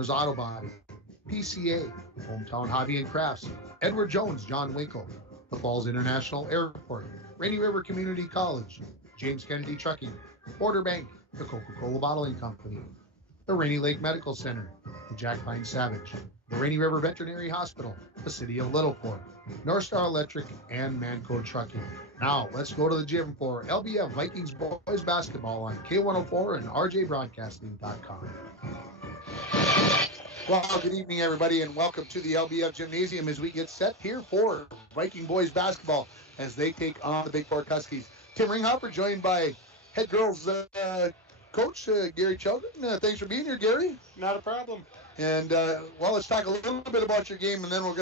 Owner's Auto Body, PCA, Hometown Hobby and Crafts, Edward Jones, John Winkle, the Falls International Airport, Rainy River Community College, James Kennedy Trucking, Border Bank, the Coca-Cola Bottling Company, the Rainy Lake Medical Center, the Jack Pine Savage, the Rainy River Veterinary Hospital, the City of Littlefork, North Star Electric, and Manco Trucking. Now, let's go to the gym for LBF Vikings Boys Basketball on K104 and RJBroadcasting.com. Well, good evening, everybody, and welcome to the LBF Gymnasium as we get set here for Viking Boys Basketball as they take on the Bigfork Huskies. Tim Ringhopper joined by head girls coach Gary Children. Thanks for being here, Gary. Not a problem. And well, let's talk a little bit about your game, and then we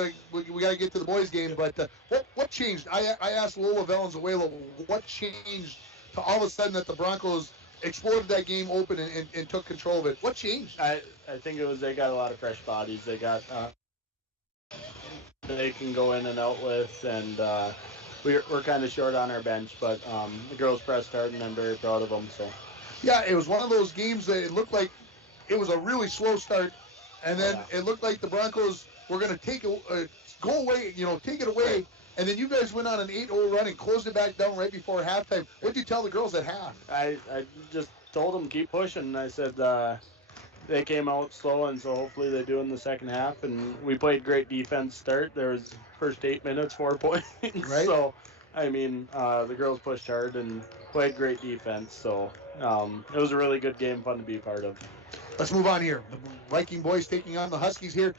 got to get to the boys' game. But what changed? I asked Lola Valenzuela what changed to all of a sudden that the Broncos exploded that game open and took control of it. What changed? I think it was they got a lot of fresh bodies. They got they can go in and out with, and we're kind of short on our bench. But the girls pressed hard, and I'm very proud of them. So yeah, it was one of those games that it looked like it was a really slow start. And then it looked like the Broncos were going to take it away. Right. And then you guys went on an 8-0 run and closed it back down right before halftime. What did you tell the girls at half? I just told them keep pushing. I said they came out slow, and so hopefully they do in the second half. And we played great defense start. There was first 8 minutes, 4 points. Right. So, I mean, the girls pushed hard and played great defense. So it was a really good game, fun to be a part of. Let's move on here. The Viking boys taking on the Huskies here.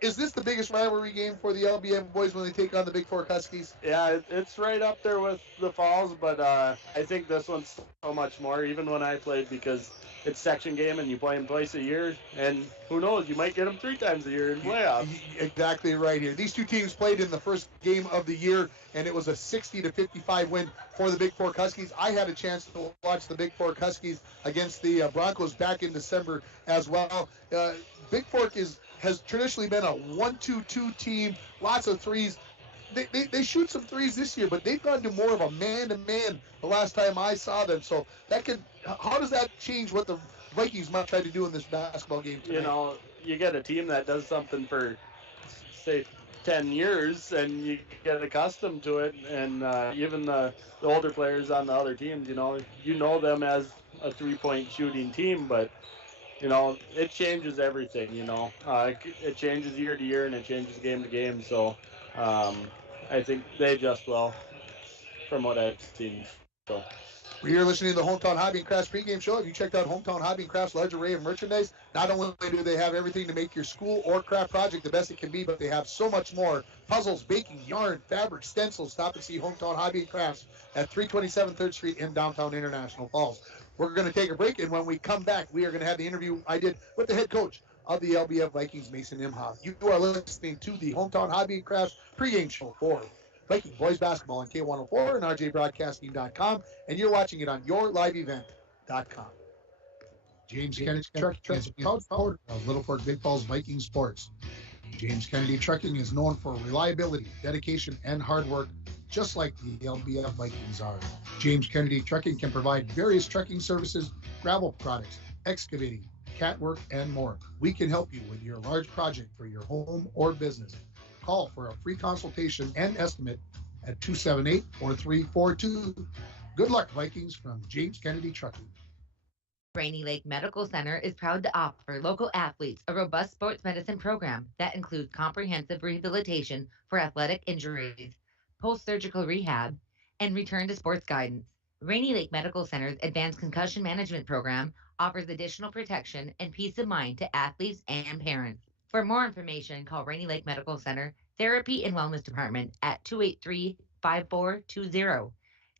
Is this the biggest rivalry game for the LBM boys when they take on the Bigfork Huskies? Yeah, it's right up there with the Falls, but I think this one's so much more, even when I played, because it's section game and you play them twice a year, and who knows, you might get them 3 times a year in playoffs. Exactly right here. These two teams played in the first game of the year, and it was a 60-55 win for the Bigfork Huskies. I had a chance to watch the Bigfork Huskies against the Broncos back in December as well. Bigfork has traditionally been a 1-2-2 team, lots of threes. They shoot some threes this year, but they've gone to more of a man-to-man the last time I saw them. So how does that change what the Vikings might try to do in this basketball game tonight? You know, you get a team that does something for, say, 10 years, and you get accustomed to it. And even the older players on the other teams, you know them as a three-point shooting team, but it changes everything, it changes year to year and it changes game to game. So I think they adjust well from what I've seen. So You're listening to the Hometown Hobby and Crafts pregame show. If you checked out Hometown Hobby and Crafts' large array of merchandise, not only do they have everything to make your school or craft project the best it can be, but they have so much more. Puzzles, baking, yarn, fabric, stencils. Stop and see Hometown Hobby and Crafts at 327 3rd Street in downtown International Falls. We're going to take a break, and when we come back, we are going to have the interview I did with the head coach of the LBF Vikings, Mason Imhoff. You are listening to the Hometown Hobby and Crafts pregame show for Viking Boys Basketball on K104 and RJBroadcasting.com, and you're watching it on YourLiveEvent.com. James Kennedy Trucking is a proud supporter of Littlefork Big Falls Viking sports. James Kennedy Trucking is known for reliability, dedication, and hard work, just like the LBF Vikings are. James Kennedy Trucking can provide various trucking services, gravel products, excavating, cat work, and more. We can help you with your large project for your home or business. Call for a free consultation and estimate at 278-4342. Good luck, Vikings, from James Kennedy Trucking. Rainy Lake Medical Center is proud to offer local athletes a robust sports medicine program that includes comprehensive rehabilitation for athletic injuries, post-surgical rehab, and return to sports guidance. Rainy Lake Medical Center's advanced concussion management program offers additional protection and peace of mind to athletes and parents. For more information, call Rainy Lake Medical Center Therapy and Wellness Department at 283-5420.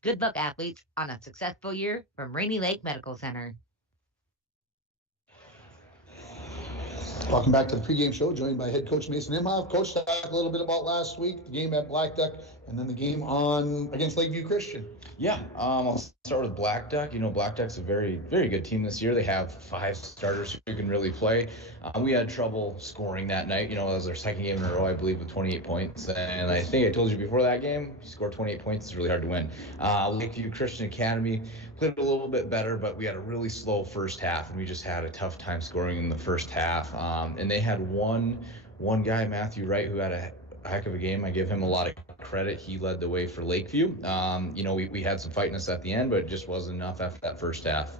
Good luck, athletes, on a successful year from Rainy Lake Medical Center. Welcome back to the pregame show, joined by head coach Mason Imhoff. Coach, talk a little bit about last week, the game at Black Duck And then the game on against Lakeview Christian. Yeah, I'll start with Black Duck. Black Duck's a very, very good team this year. They have 5 starters who can really play. We had trouble scoring that night. It was our second game in a row, I believe, with 28 points. And I think I told you before that game, you score 28 points, it's really hard to win. Lakeview Christian Academy played a little bit better, but we had a really slow first half, and we just had a tough time scoring in the first half. And they had one guy, Matthew Wright, who had a heck of a game. I give him a lot of credit. He led the way for Lakeview. We had some fightiness at the end, but it just wasn't enough after that first half.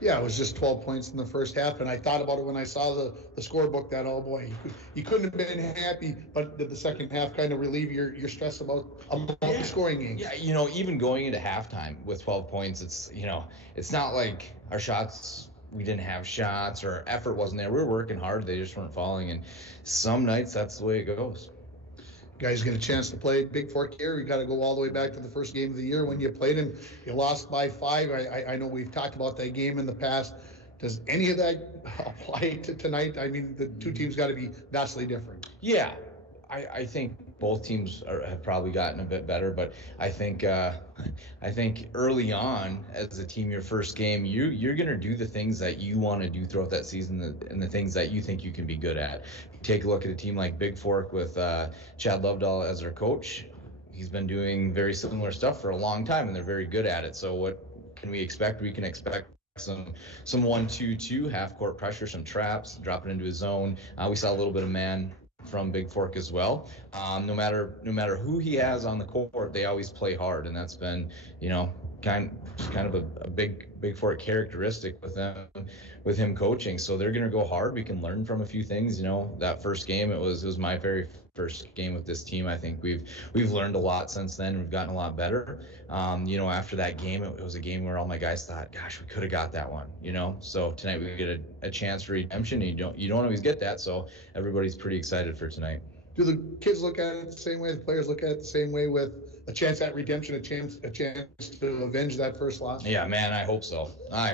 Yeah, it was just 12 points in the first half, and I thought about it when I saw the scorebook that, oh boy, you couldn't have been happy, but did the second half kind of relieve your stress about the scoring games? Yeah, even going into halftime with 12 points, it's not like our shots, we didn't have shots or effort wasn't there. We were working hard, they just weren't falling, and some nights that's the way it goes. Guys get a chance to play Bigfork here. You got to go all the way back to the first game of the year when you played him. You lost by 5. I know we've talked about that game in the past. Does any of that apply to tonight? I mean, the two teams got to be vastly different. Yeah, I think both teams have probably gotten a bit better, but I think early on as a team, your first game, you're gonna do the things that you want to do throughout that season and the things that you think you can be good at. Take a look at a team like Bigfork with Chad Lovedahl as their coach. He's been doing very similar stuff for a long time, and they're very good at it. So what can we expect? We can expect some 1-2-2 half court pressure, some traps, dropping into his zone. We saw a little bit of man from Bigfork as well. No matter who he has on the court, they always play hard, and that's been kind of a Bigfork characteristic with him coaching. So they're gonna go hard. We can learn from a few things. That first game, it was my very first game with this team. I think we've learned a lot since then. We've gotten a lot better. After that game, it was a game where all my guys thought, gosh, we could have got that one. So tonight we get a chance for redemption. And you don't always get that. So everybody's pretty excited for tonight. Do the kids look at it the same way? The players look at it the same way, with a chance at redemption, a chance to avenge that first loss? Yeah, man, I hope so. I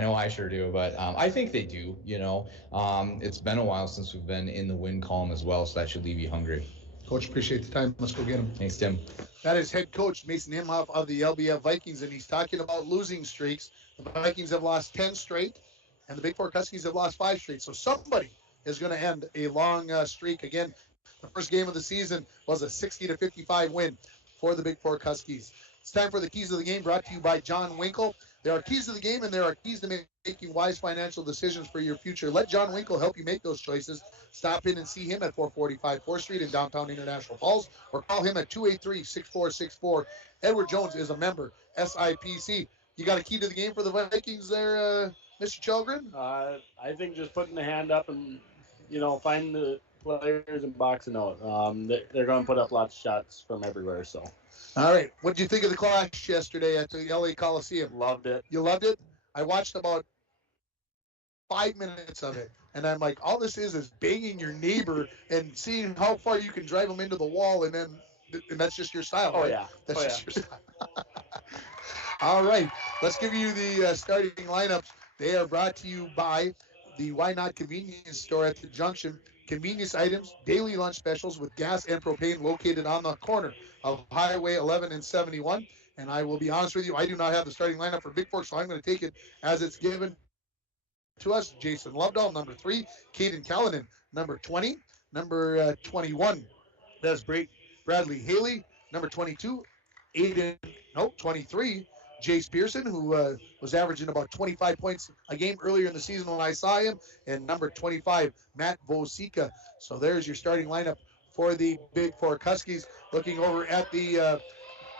know I sure do, but I think they do. It's been a while since we've been in the win column as well, so that should leave you hungry. Coach, appreciate the time. Let's go get him. Thanks, Tim. That is head coach Mason Imhoff of the LBF Vikings, and he's talking about losing streaks. The Vikings have lost 10 straight, and the Bigfork Huskies have lost 5 straight. So somebody is going to end a long streak. Again, the first game of the season was a 60-55 win for the Bigfork Huskies. It's time for the Keys of the Game, brought to you by John Winkle. There are keys to the game, and there are keys to making wise financial decisions for your future. Let John Winkle help you make those choices. Stop in and see him at 445 4th Street in downtown International Falls, or call him at 283-6464. Edward Jones is a member, SIPC. You got a key to the game for the Vikings there, Mr. Chelgren? I think just putting the hand up and, find the players and boxing out. They're going to put up lots of shots from everywhere. So, all right. What did you think of the clash yesterday at the LA Coliseum? Loved it. You loved it? I watched about 5 minutes of it, and I'm like, all this is banging your neighbor and seeing how far you can drive them into the wall, and that's just your style. Oh right? yeah, that's just your style. All right, let's give you the starting lineups. They are brought to you by the Why Not Convenience Store at the Junction. Convenience items, daily lunch specials with gas and propane, located on the corner of Highway 11 and 71. And I will be honest with you, I do not have the starting lineup for Bigfork, so I'm going to take it as it's given to us. Jason Lovedahl, number 3. Caden Callanan, number 20. Number 21, that's Bradley Haley. Number 22, 23. Jace Pearson, who was averaging about 25 points a game earlier in the season when I saw him. And number 25, Matt Vosika. So there's your starting lineup for the Bigfork Huskies. Looking over at the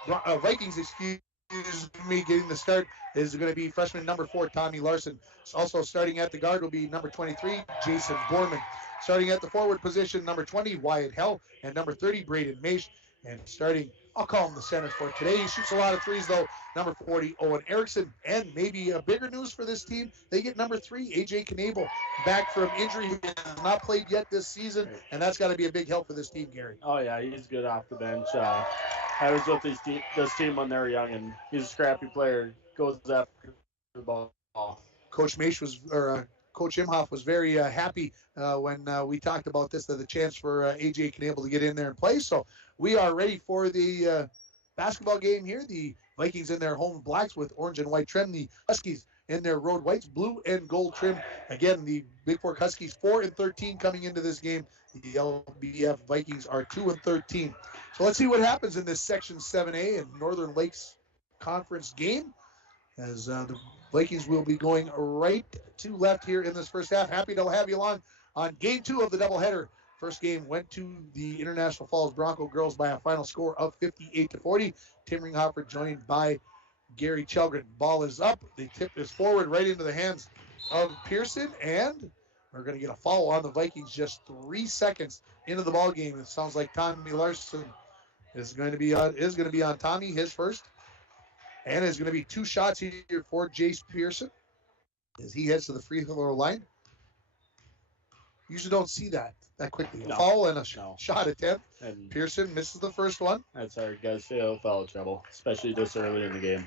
Vikings, getting the start is going to be freshman number 4, Tommy Larson. Also starting at the guard will be number 23, Jason Borman. Starting at the forward position, number 20, Wyatt Hell, and number 30, Braden Maish. And starting, I'll call him the center for today. He shoots a lot of threes, though. Number 40, Owen Erickson. And maybe a bigger news for this team, they get number 3, AJ Knable, back from injury. He has not played yet this season, and that's got to be a big help for this team, Gary. Oh, yeah, he's good off the bench. I was with this team when they were young, and he's a scrappy player, goes after the ball. Coach Coach Imhoff was very happy when we talked about this, the chance for AJ Knable to get in there and play. So we are ready for the basketball game here. The Vikings in their home blacks with orange and white trim. The Huskies in their road whites, blue and gold trim. Again, the Bigfork Huskies 4-13 coming into this game. The LBF Vikings are 2-13. So let's see what happens in this Section 7A and Northern Lakes Conference game, as the Vikings will be going right to left here in this first half. Happy to have you along on game 2 of the doubleheader. First game went to the International Falls Bronco girls by a final score of 58-40. Tim Ringhofer joined by Gary Chelgren. Ball is up. The tip is forward right into the hands of Pearson, and we're going to get a foul on the Vikings just 3 seconds into the ball game. It sounds like Tommy Larson is going to be on Tommy, his first. And it's going to be 2 shots here for Jace Pearson as he heads to the free throw line. Usually don't see that quickly. A foul and a shot attempt. And Pearson misses the first one. That's our guys foul trouble, especially this early in the game.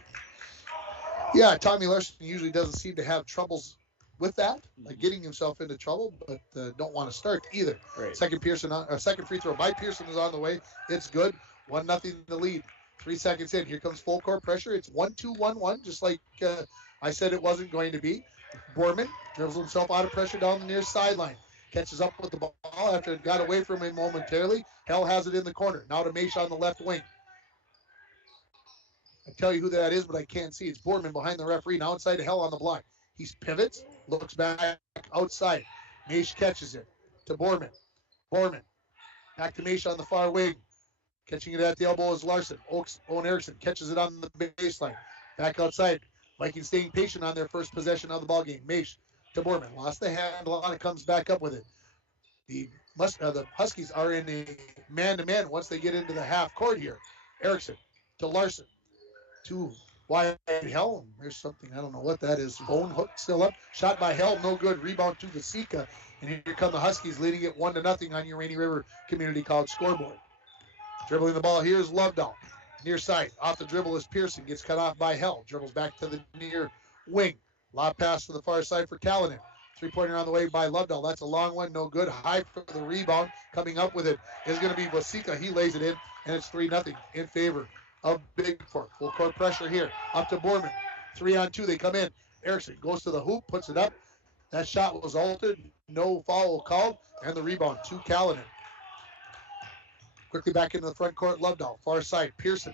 Yeah, Tommy Larson usually doesn't seem to have troubles with that, like getting himself into trouble, but don't want to start either. Right. Second free throw by Pearson is on the way. It's good. 1-0 the lead. 3 seconds in. Here comes full court pressure. It's 1-2-1-1, just like I said it wasn't going to be. Borman dribbles himself out of pressure down the near sideline. Catches up with the ball after it got away from him momentarily. Hell has it in the corner. Now to Maish on the left wing. I tell you who that is, but I can't see. It's Borman behind the referee. Now inside to Hell on the block. He pivots, looks back outside. Maish catches it to Borman. Borman back to Maish on the far wing. Catching it at the elbow is Larson. Owen Erickson catches it on the baseline. Back outside. Vikings staying patient on their first possession of the ball game. Maish to Borman. Lost the handle on it. Comes back up with it. The Huskies are in a man-to-man once they get into the half court here. Erickson to Larson. To wide Hell. There's something. I don't know what that is. Bone hook still up. Shot by Hell. No good. Rebound to Vasika. And here come the Huskies leading it 1-0 on your Rainy River Community College scoreboard. Dribbling the ball here is Lovedahl. Near side. Off the dribble is Pearson. Gets cut off by Hell. Dribbles back to the near wing. Lob pass to the far side for Callanan. 3-pointer on the way by Lovedahl. That's a long one. No good. High for the rebound. Coming up with it is going to be Vasika. He lays it in, and it's 3-0 in favor of Bigfork. Full court pressure here. Up to Borman. 3-on-2. They come in. Erickson goes to the hoop. Puts it up. That shot was altered. No foul called. And the rebound to Callanan. Quickly back into the front court, Lovedahl. Far side, Pearson.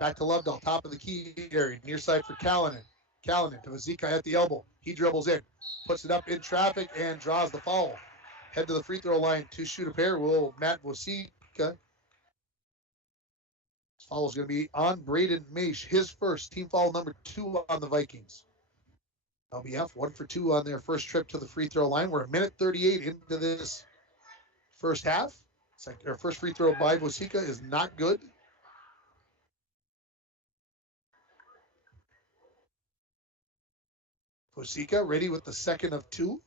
Back to Lovedahl, top of the key area. Near side for Callanan. Callanan to Vasika at the elbow. He dribbles in. Puts it up in traffic and draws the foul. Head to the free throw line to shoot a pair will Matt Vasika. This foul is going to be on Braden Maish. His first. Team foul number 2 on the Vikings. LBF 1 for 2 on their first trip to the free throw line. We're 1:38 into this first half. Our first free throw by Vasika is not good. Vasika ready with the second of 2.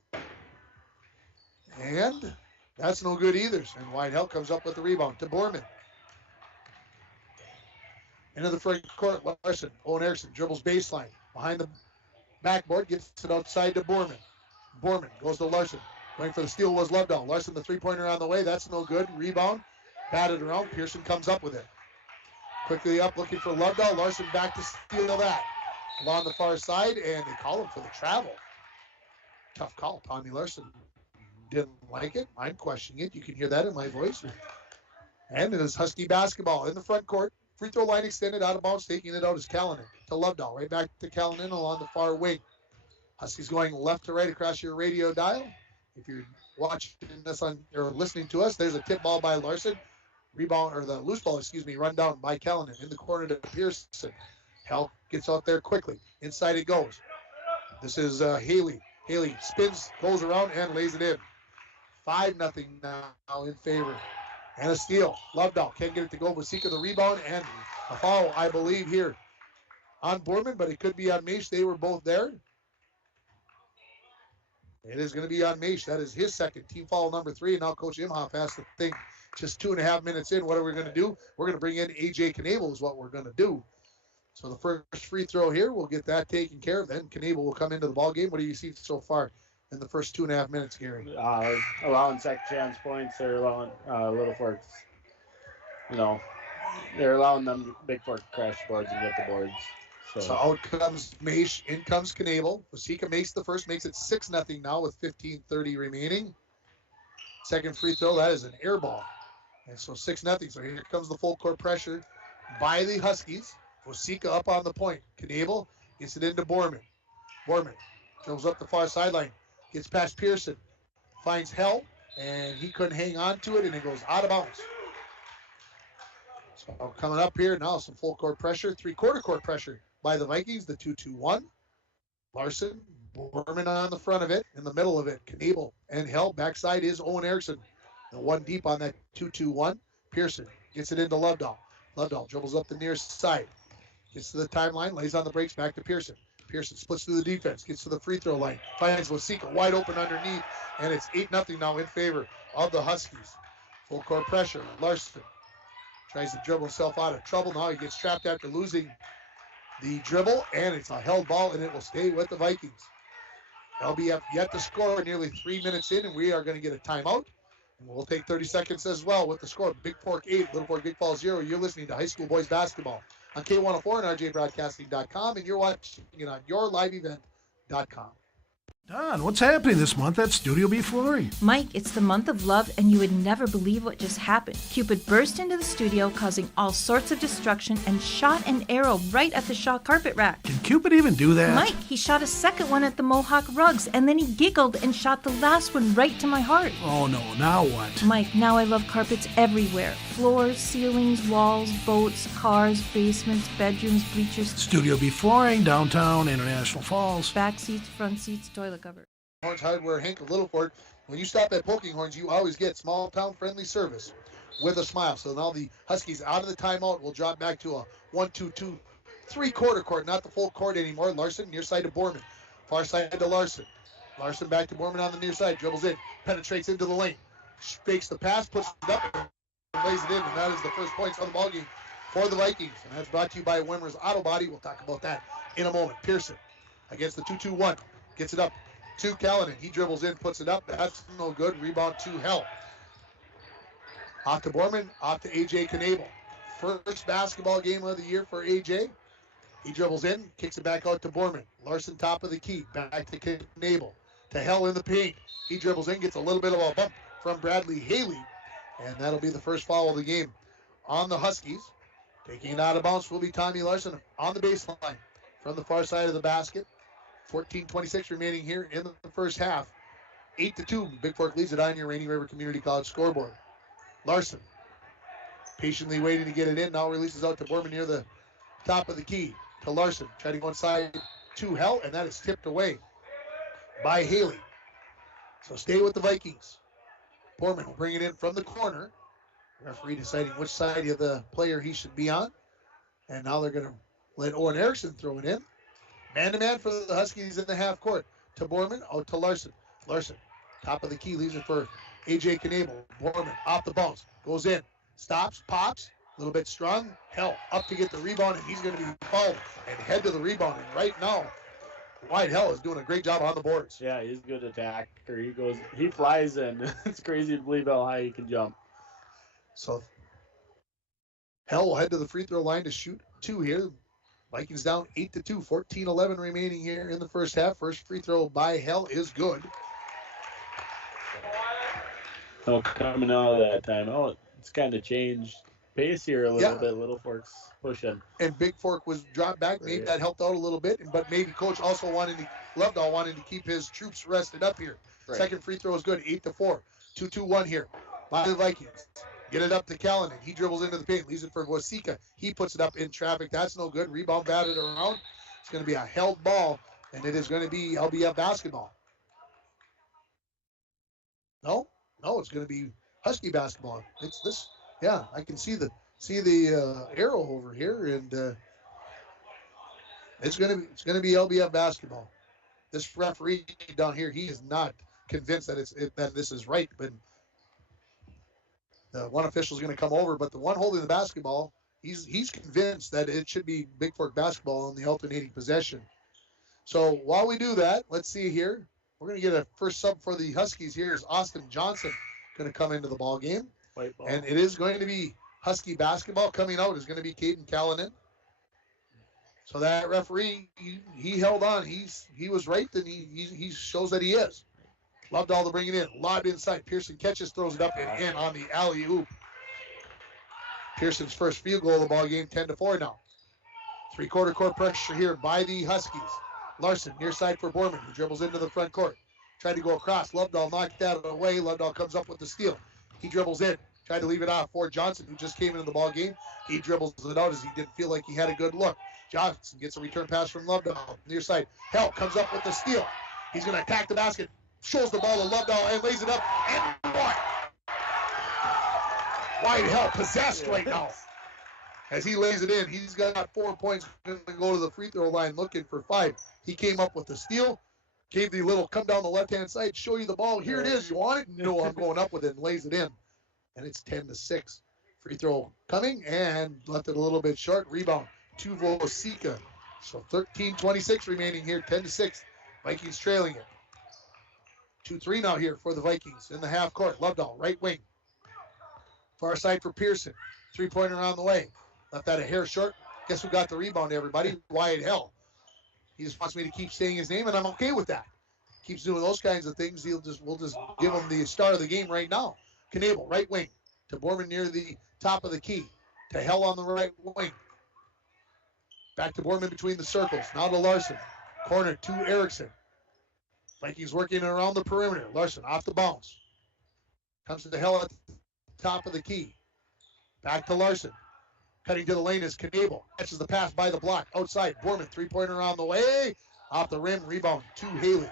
And that's no good either. And Whitehell comes up with the rebound to Borman. Into the front court, Larson. Owen Erickson dribbles baseline. Behind the backboard, gets it outside to Borman. Borman goes to Larson. Going for the steal was Lovedahl. Larson, the 3-pointer on the way. That's no good. Rebound. Batted around. Pearson comes up with it. Quickly up, looking for Lovedahl. Larson back to steal that. Along the far side, and they call him for the travel. Tough call. Tommy Larson didn't like it. I'm questioning it. You can hear that in my voice. And it is Husky basketball in the front court. Free throw line extended out of bounds. Taking it out is Callanan to Lovedahl. Right back to Callanan along the far wing. Huskies going left to right across your radio dial. If you're watching this or listening to us, there's a tip ball by Larson. Rebound, or the loose ball, run down by Callanan in the corner to Pearson. Hell gets out there quickly. Inside it goes. This is Haley. Haley spins, goes around, and lays it in. 5-0 now in favor. And a steal. Lovedahl can't get it to go. Vasika the rebound, and a foul, I believe, here on Borman, but it could be on Maish. They were both there. It is going to be on Maish. That is his second. Team foul number 3. And now Coach Imhoff has to think, just 2.5 minutes in, what are we going to do? We're going to bring in AJ Knable is what we're going to do. So the first free throw here, we'll get that taken care of. Then Knable will come into the ball game. What do you see so far in the first 2.5 minutes, Gary? Allowing second chance points. They're allowing Littlefork's, you know, they're allowing them Bigfork to crash the boards and get the boards. So out comes Maish, in comes Knable. Wasika makes the first, makes it 6-0 now with 15:30 remaining. Second free throw, that is an air ball. And so 6-0. So here comes the full court pressure by the Huskies. Wasika up on the point. Knable gets it into Borman. Borman goes up the far sideline, gets past Pearson, finds Hell, and he couldn't hang on to it, and it goes out of bounds. So coming up here now, some full court pressure, three-quarter court pressure by the Vikings, the 2-2-1. Larson, Borman on the front of it, in the middle of it, Knable and Hell. Backside is Owen Erickson. The one deep on that 2-2-1. Pearson gets it into Lovedahl. Lovedahl dribbles up the near side. Gets to the timeline, lays on the brakes, back to Pearson. Pearson splits through the defense, gets to the free throw line, finds Wasika wide open underneath, and it's 8-0 now in favor of the Huskies. Full court pressure. Larson tries to dribble himself out of trouble. Now he gets trapped after losing the dribble, and it's a held ball, and it will stay with the Vikings. LBF yet to score, nearly 3 minutes in, and we are going to get a timeout. And we'll take 30 seconds as well with the score. Bigfork 8, Littlefork Big Falls 0. You're listening to high school boys basketball on K104 and RJBroadcasting.com, and you're watching it on yourliveevent.com. Don, what's happening this month at Studio B Flooring? Mike, it's the month of love, and you would never believe what just happened. Cupid burst into the studio, causing all sorts of destruction, and shot an arrow right at the Shaw carpet rack. Can Cupid even do that? Mike, he shot a second one at the Mohawk rugs, and then he giggled and shot the last one right to my heart. Oh no, now what? Mike, now I love carpets everywhere. Floors, ceilings, walls, boats, cars, basements, bedrooms, bleachers. Studio B Flooring, downtown, International Falls. Back seats, front seats, toilet cover. Horns Hardware, Hank of Littlefork. When you stop at Poking Horns, you always get small town friendly service with a smile. So now the Huskies out of the timeout will drop back to a 1-2-2, three-quarter court, not the full court anymore. Larson near side to Borman, far side to Larson. Larson back to Borman on the near side, dribbles in, penetrates into the lane, fakes the pass, puts it up, and lays it in, and that is the first points on the ballgame for the Vikings. And that's brought to you by Wimmer's Auto Body. We'll talk about that in a moment. Pearson against the 2-2-1, gets it up to Callanan. He dribbles in, puts it up. That's no good. Rebound to Hell. Off to Borman, off to A.J. Knable. First basketball game of the year for A.J. He dribbles in, kicks it back out to Borman. Larson top of the key, back to Knable. To Hell in the paint. He dribbles in, gets a little bit of a bump from Bradley Haley. And that'll be the first foul of the game on the Huskies. Taking it out of bounds will be Tommy Larson on the baseline from the far side of the basket. 14:26 remaining here in the first half. 8-2. Bigfork leads it on your Rainy River Community College scoreboard. Larson patiently waiting to get it in. Now releases out to Borman near the top of the key. To Larson. Trying to go inside to Hell, and that is tipped away by Haley. So stay with the Vikings. Borman will bring it in from the corner. Referee deciding which side of the player he should be on. And now they're going to let Owen Erickson throw it in. Man-to-man for the Huskies in the half court. To Borman, out to Larson. Larson, top of the key, leaves it for A.J. Knable. Borman, off the bounce, goes in, stops, pops, a little bit strong. Hell, up to get the rebound, and he's going to be fouled and head to the rebound. And right now, White Hell is doing a great job on the boards. Yeah, he's a good attacker. He flies in. It's crazy to believe how high he can jump. So Hell will head to the free throw line to shoot two here. Vikings down 8-2, 14-11 remaining here in the first half. First free throw by Hell is good. Oh, coming out of that timeout, it's kind of changed pace here a little bit. Littlefork's pushing. And Bigfork was dropped back. Maybe that helped out a little bit, but maybe Coach also Lovedahl wanted to keep his troops rested up here. Right. Second free throw is good, 8-4. 2-2-1 here by the Vikings. Get it up to Callanan. He dribbles into the paint, leaves it for Wasika. He puts it up in traffic. That's no good. Rebound batted around. It's going to be a held ball, and it is going to be LBF basketball. No, it's going to be Husky basketball. It's this. Yeah, I can see the arrow over here, and it's going to be LBF basketball. This referee down here, he is not convinced that this is right, but the one official is going to come over, but the one holding the basketball He's convinced that it should be Bigfork basketball on the alternating possession. So while we do that, let's see here. We're going to get a first sub for the Huskies here is Austin Johnson going to come into the ball game. And it is going to be Husky basketball. Coming out is going to be Caden Callanan. So that referee, he held on. He was right, and he shows that he is. Lovedahl to bring it in. Lobbed inside. Pearson catches, throws it up and in on the alley-oop. Pearson's first field goal of the ball game, 10-4 now. Three-quarter court pressure here by the Huskies. Larson near side for Borman, who dribbles into the front court. Tried to go across. Lovedahl knocked that away. Lovedahl comes up with the steal. He dribbles in. Tried to leave it off for Johnson, who just came into the ball game. He dribbles it out as he didn't feel like he had a good look. Johnson gets a return pass from Lovedahl. Near side. Hell comes up with the steal. He's going to attack the basket. Shows the ball to Lovedahl and lays it up. And what? Wide Hell possessed right now. As he lays it in, he's got 4 points. Going to go to the free throw line looking for 5. He came up with the steal. Gave the little come down the left-hand side, show you the ball. Here it is. You want it? No, I'm going up with it and lays it in. And it's 10-6. Free throw coming and left it a little bit short. Rebound to Vosika. So 13:26 remaining here. 10-6. Vikings trailing it. 2-3 now here for the Vikings in the half court. Lovedahl, right wing. Far side for Pearson. Three-pointer on the way. Left that a hair short. Guess who got the rebound, everybody? Wyatt Hell. He just wants me to keep saying his name, and I'm okay with that. Keeps doing those kinds of things. We'll just give him the start of the game right now. Knable, right wing. To Borman near the top of the key. To Hell on the right wing. Back to Borman between the circles. Now to Larson. Corner to Erickson. Vikings working around the perimeter. Larson off the bounce. Comes to the Hell at the top of the key. Back to Larson. Cutting to the lane is Knable. Catches the pass by the block. Outside. Borman, three-pointer on the way. Off the rim. Rebound to Haley.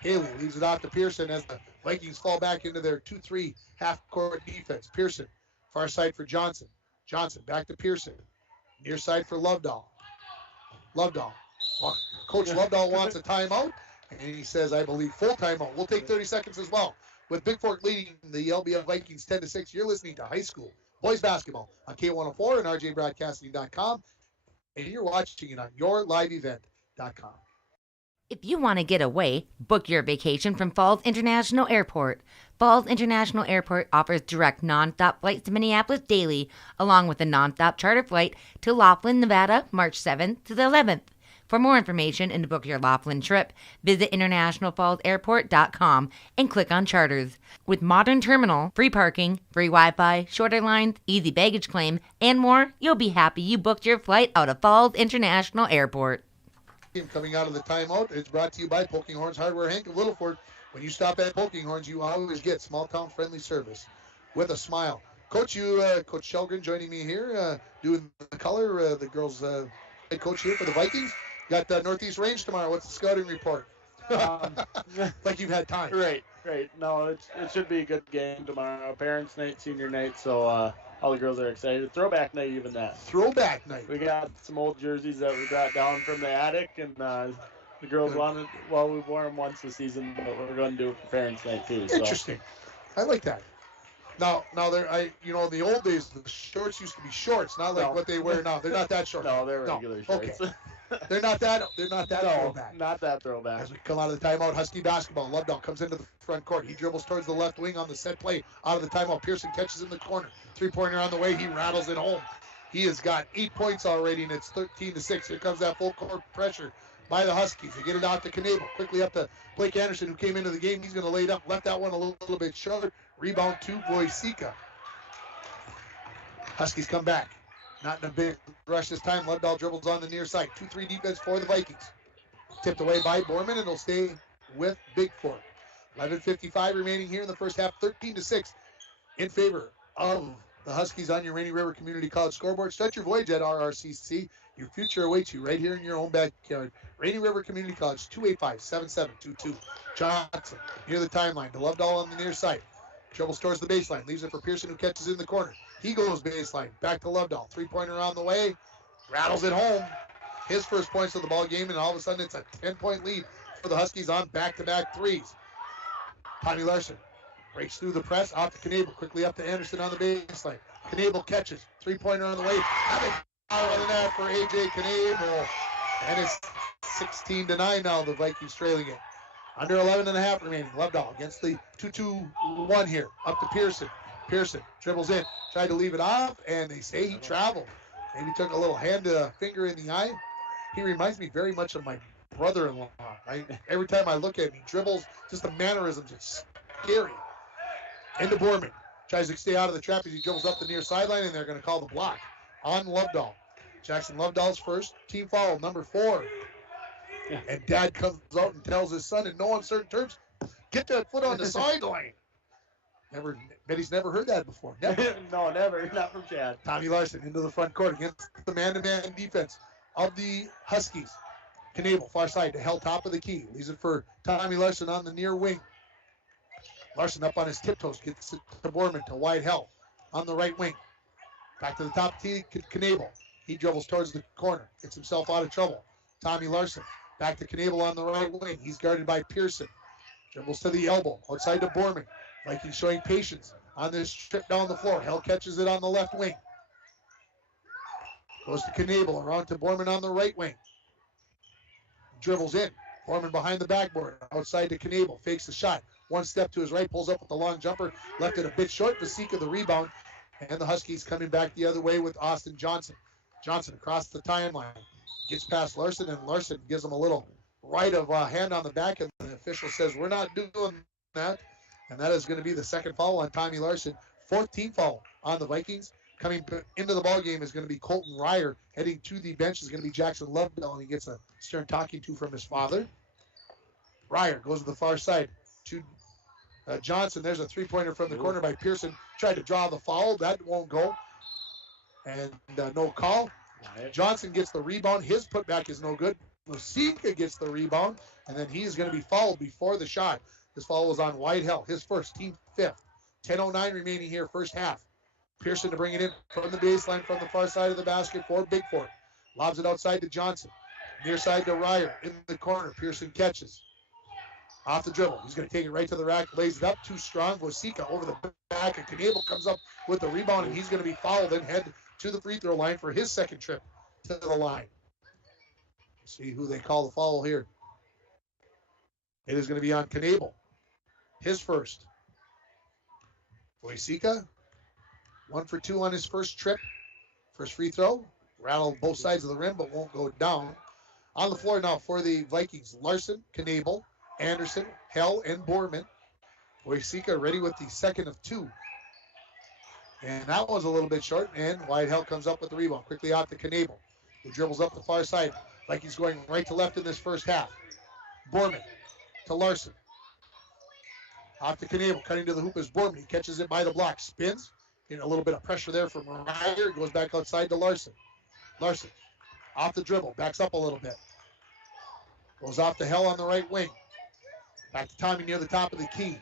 Haley leaves it off to Pearson as the Vikings fall back into their 2-3 half-court defense. Pearson, far side for Johnson. Johnson back to Pearson. Near side for Lovedahl. Lovedahl. Coach Lovedahl wants a timeout, and he says, I believe, full timeout. We'll take 30 seconds as well. With Bigfork leading the LBF Vikings 10-6, you're listening to high school boys basketball on K104 and RJBroadcasting.com, and you're watching it on yourliveevent.com. If you want to get away, book your vacation from Falls International Airport. Falls International Airport offers direct nonstop flights to Minneapolis daily, along with a nonstop charter flight to Laughlin, Nevada, March 7th to the 11th. For more information and to book your Laughlin trip, visit internationalfallsairport.com and click on charters. With modern terminal, free parking, free Wi-Fi, shorter lines, easy baggage claim, and more, you'll be happy you booked your flight out of Falls International Airport. Coming out of the timeout, it's brought to you by Poking Horns Hardware, Hank of Littlefork. When you stop at Poking Horns, you always get small-town friendly service with a smile. Coach, Coach Shelgren joining me here, doing the color, the girls' head coach here for the Vikings. Got Northeast Range tomorrow. What's the scouting report? Like you've had time. Right. No, it should be a good game tomorrow. Parents' night, senior night, so all the girls are excited. Throwback night, even that. Throwback night. We got some old jerseys that we brought down from the attic, and the girls wanted, well, we've worn them once this season, but we're going to do it for Parents' night too. So. Interesting. I like that. Now, in the old days, the shorts used to be shorts, not like what they wear now. They're not that short. No, they're regular shorts. Okay. They're not that throwback. Not that throwback. As we come out of the timeout, Husky basketball. Lovedahl comes into the front court. He dribbles towards the left wing on the set play. Out of the timeout, Pearson catches in the corner. Three-pointer on the way. He rattles it home. He has got 8 points already, and it's 13-6. Here comes that full court pressure by the Huskies. They get it out to Knable. Quickly up to Blake Anderson, who came into the game. He's going to lay it up. Left that one a little bit short. Rebound to Voisika. Huskies come back. Not in a big rush this time. Lovedahl dribbles on the near side. 2-3 defense for the Vikings. Tipped away by Borman, and it'll stay with Bigfork. 11:55 remaining here in the first half. 13-6 in favor of the Huskies on your Rainy River Community College scoreboard. Start your voyage at RRCC. Your future awaits you right here in your own backyard. Rainy River Community College, 285-7722. Johnson near the timeline to Lovedahl on the near side. Dribbles towards the baseline. Leaves it for Pearson, who catches in the corner. He goes baseline. Back to Lovedahl. Three-pointer on the way. Rattles it home. His first points of the ball game, and all of a sudden it's a 10-point lead for the Huskies on back-to-back threes. Tommy Larson breaks through the press. Off to Knable. Quickly up to Anderson on the baseline. Knable catches. 3-pointer on the way. Out of the net for A.J. Knable. And it's 16-9 now, the Vikings trailing it. Under 11.5 remaining. Lovedahl against the 2-2-1 here. Up to Pearson. Pearson dribbles in. Tried to leave it off, and they say he traveled. Maybe took a little finger in the eye. He reminds me very much of my brother-in-law. Every time I look at him, he dribbles. Just the mannerisms. It's scary. Into Borman. Tries to stay out of the trap as he dribbles up the near sideline, and they're going to call the block on Lovedahl. Jackson Lovedahl's first team foul, number 4. Yeah. And Dad comes out and tells his son in no uncertain terms, get that foot on the sideline. Betty's never heard that before. Never. No, never. Not from Chad. Tommy Larson into the front court against the man-to-man defense of the Huskies. Knable, far side to Hell, top of the key. Leaves it for Tommy Larson on the near wing. Larson up on his tiptoes, gets it to Borman, to Wide Hell on the right wing. Back to the top tee, Knable. He dribbles towards the corner, gets himself out of trouble. Tommy Larson, back to Knable on the right wing. He's guarded by Pearson. Dribbles to the elbow, outside to Borman. Vikings showing patience on this trip down the floor. Hell catches it on the left wing. Goes to Knable, around to Borman on the right wing. Dribbles in. Borman behind the backboard, outside to Knable. Fakes the shot. One step to his right, pulls up with the long jumper. Left it a bit short. Vasika the rebound. And the Huskies coming back the other way with Austin Johnson. Johnson across the timeline. Gets past Larson, and Larson gives him a little right of hand on the back. And the official says, we're not doing that. And that is going to be the second foul on Tommy Larson. 4th team foul on the Vikings. Coming into the ballgame is going to be Colton Ryer. Heading to the bench is going to be Jackson Lovedahl, and he gets a stern talking to from his father. Ryer goes to the far side to Johnson. There's a 3-pointer from the corner by Pearson. Tried to draw the foul. That won't go. And no call. Johnson gets the rebound. His putback is no good. Vasika gets the rebound, and then he's going to be fouled before the shot. This foul was on White Hell, his first, team 5th. 10:09 remaining here, first half. Pearson to bring it in from the baseline from the far side of the basket for Bigfork. Lobs it outside to Johnson. Near side to Ryer in the corner. Pearson catches. Off the dribble. He's going to take it right to the rack. Lays it up. Too strong. Vasika over the back. And Knable comes up with the rebound, and he's going to be fouled and head to the free throw line for his second trip to the line. See who they call the foul here. It is going to be on Knable. His first. Vasika, 1 for 2 on his first trip. First free throw. Rattled both sides of the rim, but won't go down. On the floor now for the Vikings. Larson, Knable, Anderson, Hell, and Borman. Vasika ready with the second of 2. And that was a little bit short, and White Hell comes up with the rebound. Quickly out to Knable, who dribbles up the far side. Vikings going right to left in this first half. Borman to Larson. Off to Knable, cutting to the hoop is Borman. He catches it by the block, spins. Getting a little bit of pressure there from Ryer. Goes back outside to Larson. Larson, off the dribble, backs up a little bit. Goes off to Hell on the right wing. Back to Tommy near the top of the key.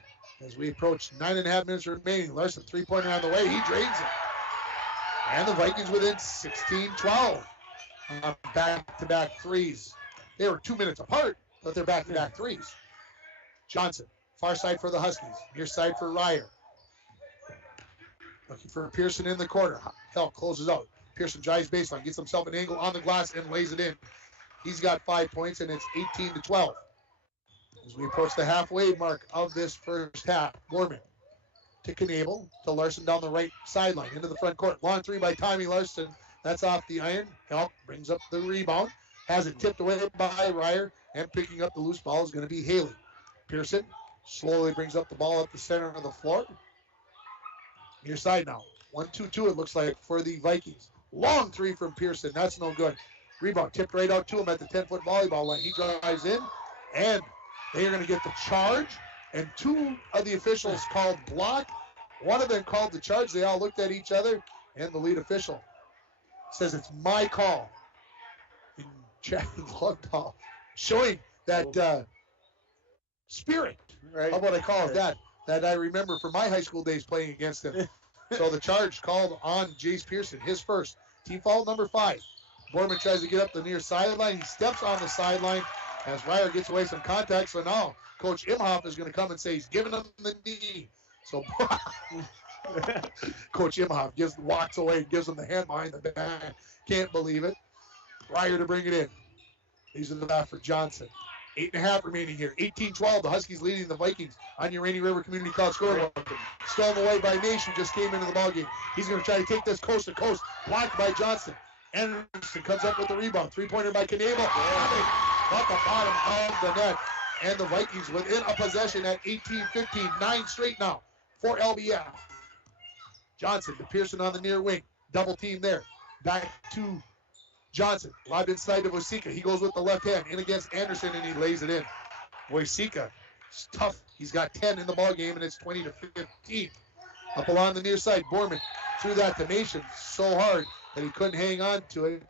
As we approach 9.5 minutes remaining. Larson, 3-pointer on the way. He drains it. And the Vikings within 16-12. Back-to-back threes. They were 2 minutes apart, but they're back-to-back threes. Johnson, far side for the Huskies. Near side for Ryer. Looking for Pearson in the corner. Hell closes out. Pearson drives baseline, gets himself an angle on the glass and lays it in. He's got 5 points, and it's 18-12. As we approach the halfway mark of this first half, Borman to Knable, to Larson down the right sideline, into the front court. Long 3 by Tommy Larson. That's off the iron. Hell brings up the rebound. Has it tipped away by Ryer, and picking up the loose ball is going to be Haley. Pearson slowly brings up the ball up the center of the floor. Near side now. 1-2-2 it looks like for the Vikings. Long 3 from Pearson. That's no good. Rebound tipped right out to him at the 10-foot volleyball line. He drives in, and they are going to get the charge. And 2 of the officials called block. One of them called the charge. They all looked at each other, and the lead official says it's my call. And Chad Lovedahl showing that spirit. Right. How about I call it that? That I remember from my high school days playing against him. So the charge called on Jace Pearson, his first. Team foul number 5. Borman tries to get up the near sideline. He steps on the sideline as Ryer gets away some contact. So now Coach Imhoff is going to come and say he's giving him the knee. So Coach Imhoff walks away, gives him the hand behind the back. Can't believe it. Ryer to bring it in. These are the back for Johnson. 8.5 remaining here. 18-12. The Huskies leading the Vikings on your Rainy River Community College scoreboard. Stolen away by Mace, who just came into the ballgame. He's going to try to take this coast to coast. Blocked by Johnson. Anderson comes up with the rebound. Three-pointer by Knable. Off the bottom of the net. And the Vikings within a possession at 18-15. 9 straight now for LBF. Johnson to Pearson on the near wing. Double team there. Back to Johnson. Lobbed inside to Wojcicka. He goes with the left hand in against Anderson, and he lays it in. Wojcicka is tough. He's got 10 in the ball game, and it's 20-15. Up along the near side, Borman threw that to Nation so hard that he couldn't hang on to it.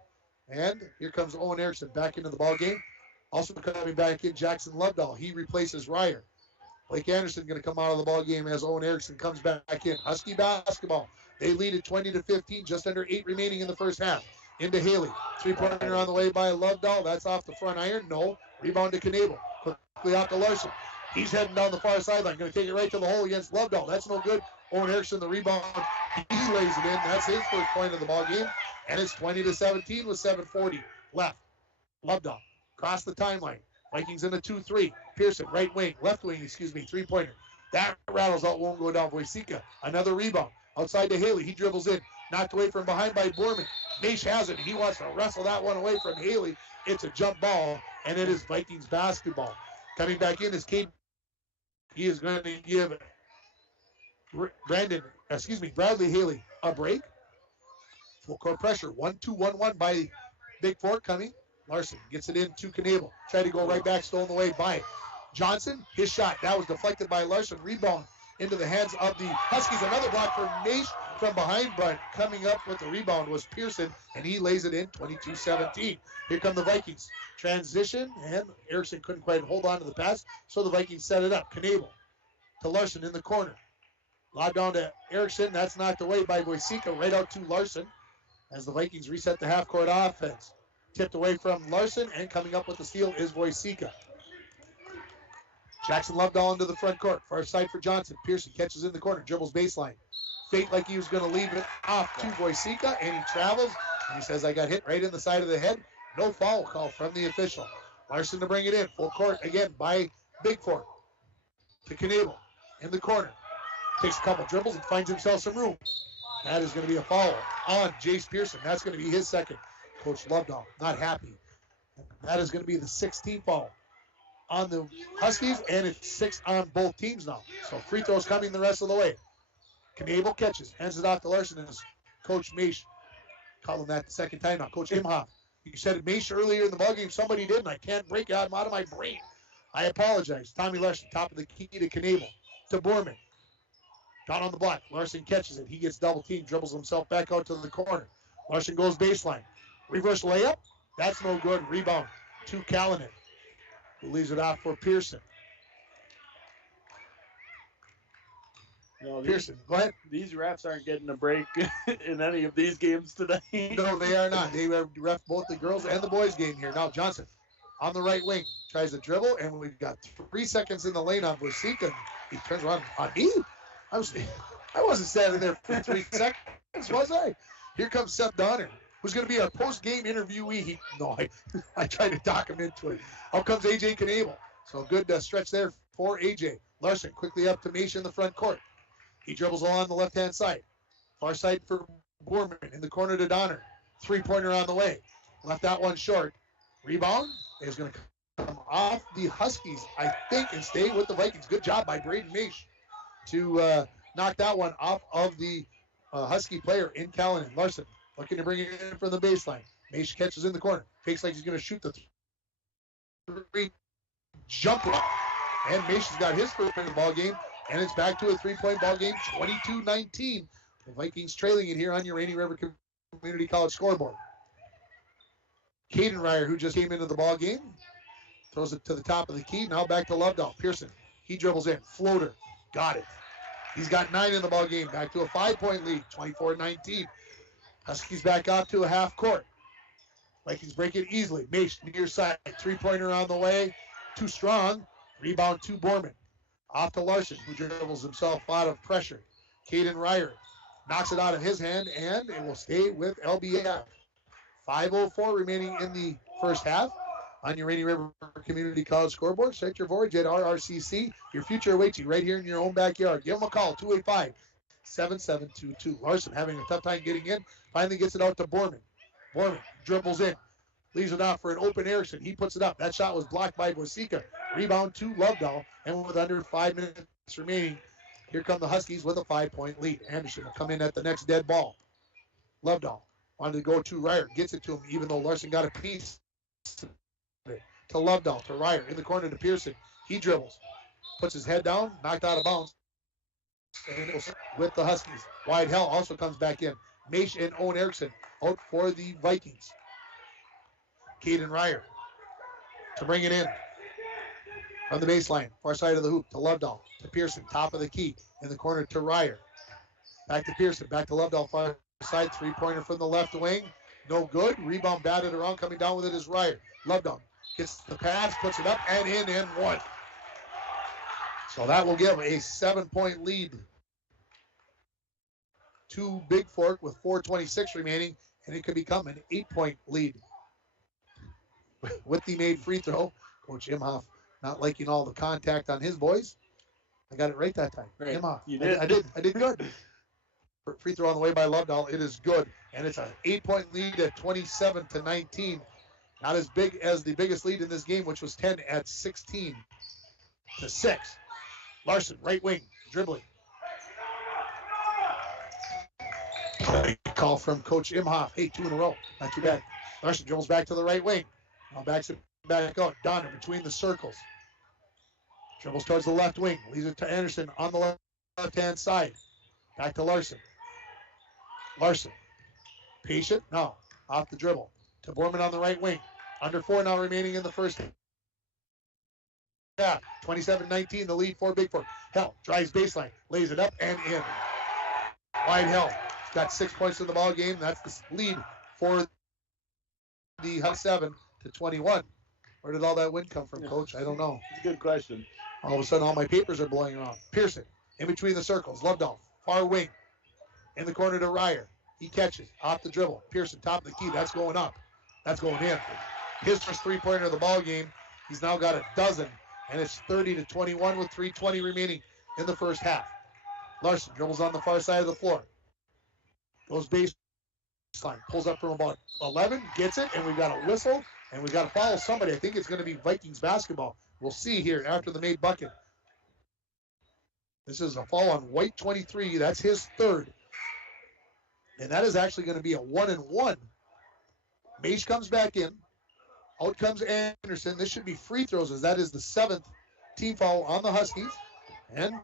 And here comes Owen Erickson back into the ball game. Also coming back in, Jackson Lovedahl. He replaces Ryer. Blake Anderson going to come out of the ball game as Owen Erickson comes back in. Husky basketball. They lead at 20-15, just under 8 remaining in the first half. Into Haley. Three-pointer on the way by Lovedahl. That's off the front iron. No. Rebound to Knable. Quickly out to Larson. He's heading down the far sideline. Going to take it right to the hole against Lovedahl. That's no good. Owen Erickson, the rebound. He lays it in. That's his first point of the ball game. And it's 20-17 with 7:40 left. Lovedahl across the timeline. Vikings in a 2-3. Pearson, right wing, left wing, three-pointer. That rattles out, won't go down. Wojcicka, another rebound. Outside to Haley. He dribbles in. Knocked away from behind by Borman. Naish has it. He wants to wrestle that one away from Haley. It's a jump ball, and it is Vikings basketball. Coming back in is Cade. He is going to give Bradley Haley a break. Full court pressure. 1-2-1-1 by Bigfork coming. Larson gets it in to Knable. Tried to go right back, stolen away by Johnson. His shot. That was deflected by Larson. Rebound into the hands of the Huskies. Another block for Naish from behind, but coming up with the rebound was Pearson, and he lays it in 22-17. Here come the Vikings. Transition, and Erickson couldn't quite hold on to the pass, so the Vikings set it up. Knable to Larson in the corner. Lob down to Erickson. That's knocked away by Wojcicka, right out to Larson as the Vikings reset the half-court offense. Tipped away from Larson, and coming up with the steal is Wojcicka. Jackson Lovedahl into the front court. Far side for Johnson. Pearson catches in the corner, dribbles baseline. Fate like he was going to leave it off to Wojcicka, and he travels. And he says, I got hit right in the side of the head. No foul call from the official. Larson to bring it in. Full court again by Bigfork. To Knable in the corner. Takes a couple dribbles and finds himself some room. That is going to be a foul on Jace Pearson. That's going to be his second. Coach Lovedahl not happy. That is going to be the 16th foul on the Huskies, and it's 6 on both teams now. So free throws coming the rest of the way. Knable catches, hands it off to Larson, and Coach Maish, call him that the second time now. Coach Imhoff, you said it Maish earlier in the ballgame. Somebody did, and I can't break it out of my brain. I apologize. Tommy Larson, top of the key to Knable. To Borman. Down on the block. Larson catches it. He gets double teamed, dribbles himself back out to the corner. Larson goes baseline. Reverse layup. That's no good. Rebound to Callanan, who leaves it off for Pearson. No, Pearson, go ahead. These refs aren't getting a break in any of these games today. No, they are not. They ref both the girls and the boys game here. Now Johnson on the right wing tries to dribble, and we've got 3 seconds in the lane on Wojcicka. He turns around on me. I wasn't standing there for 3 seconds, was I? Here comes Seth Donner, who's going to be our post-game interviewee. I tried to dock him into it. Out comes A.J. Knable. So good stretch there for A.J. Larson quickly up to Maish in the front court. He dribbles along the left-hand side. Far side for Borman in the corner to Donner. Three-pointer on the way. Left that one short. Rebound is going to come off the Huskies, I think, and stay with the Vikings. Good job by Braden Maish to knock that one off of the Husky player in Callanan. Larson looking to bring it in from the baseline. Maish catches in the corner. Fakes like he's going to shoot the three. Jump up. And Maish has got his first in the ball game. And it's back to a 3-point ball game, 22-19. The Vikings trailing it here on your Rainy River Community College scoreboard. Caden Ryer, who just came into the ball game, throws it to the top of the key. Now back to Lovedahl. Pearson, he dribbles in. Floater, got it. He's got 9 in the ball game. Back to a 5-point lead, 24-19. Huskies back out to a half court. Vikings break it easily. Maish near side, 3-pointer on the way. Too strong. Rebound to Borman. Off to Larson, who dribbles himself out of pressure. Caden Ryer knocks it out of his hand, and it will stay with LBF. 5:04 remaining in the first half. On your Rainy River Community College scoreboard, set your voyage at RRCC. Your future awaits you right here in your own backyard. Give them a call, 285-7722. Larson having a tough time getting in. Finally gets it out to Borman. Borman dribbles in. Leaves it off for an open Erickson. He puts it up. That shot was blocked by Boisica. Rebound to Lovedahl. And with under 5 minutes remaining, here come the Huskies with a 5-point lead. Anderson will come in at the next dead ball. Lovedahl wanted to go to Ryer. Gets it to him, even though Larson got a piece. To Lovedahl, to Ryer, in the corner to Pearson. He dribbles. Puts his head down, knocked out of bounds. And it was with the Huskies. Wide Hell also comes back in. Maish and Owen Erickson out for the Vikings. Caden Ryer to bring it in on the baseline, far side of the hoop to Lovedahl, to Pearson, top of the key, in the corner to Ryer. Back to Pearson, back to Lovedahl, far side, three-pointer from the left wing. No good. Rebound batted around, coming down with it is Ryer. Lovedahl gets the pass, puts it up, and in and one. So that will give a 7-point lead to Bigfork with 4:26 remaining, and it could become an 8-point lead. With the made free throw, Coach Imhoff not liking all the contact on his boys. I got it right that time. Right. Imhoff. You did. I did good. Free throw on the way by Lovedahl. It is good, and it's an 8-point lead at 27-19. Not as big as the biggest lead in this game, which was 10 at 16-6. Larson, right wing, dribbling. Call from Coach Imhoff. Hey, 2 in a row. Not too bad. Larson dribbles back to the right wing. Now backs it back out. Donner between the circles. Dribbles towards the left wing. Leaves it to Anderson on the left-hand side. Back to Larson. Larson. Patient. No. Off the dribble. To Borman on the right wing. Under 4 now remaining in the first. Yeah. 27-19, the lead for Bigfork. Hell drives baseline. Lays it up and in. Wide Hell. Got 6 points in the ball game. That's the lead for the 7-21. Where did all that wind come from, Coach? I don't know. Good question. All of a sudden, all my papers are blowing around. Pearson, in between the circles. Lovedahl, far wing. In the corner to Ryer. He catches. Off the dribble. Pearson, top of the key. That's going up. That's going in. His first three-pointer of the ball game. He's now got a dozen. And it's 30-21 with 3:20 remaining in the first half. Larson dribbles on the far side of the floor. Goes baseline. Pulls up from about 11. Gets it. And we've got a whistle. And we've got to follow somebody. I think it's going to be Vikings basketball. We'll see here after the made bucket. This is a foul on White 23. That's his third. And that is actually going to be a 1-and-1. Mage comes back in. Out comes Anderson. This should be free throws, as that is the 7th team foul on the Huskies. And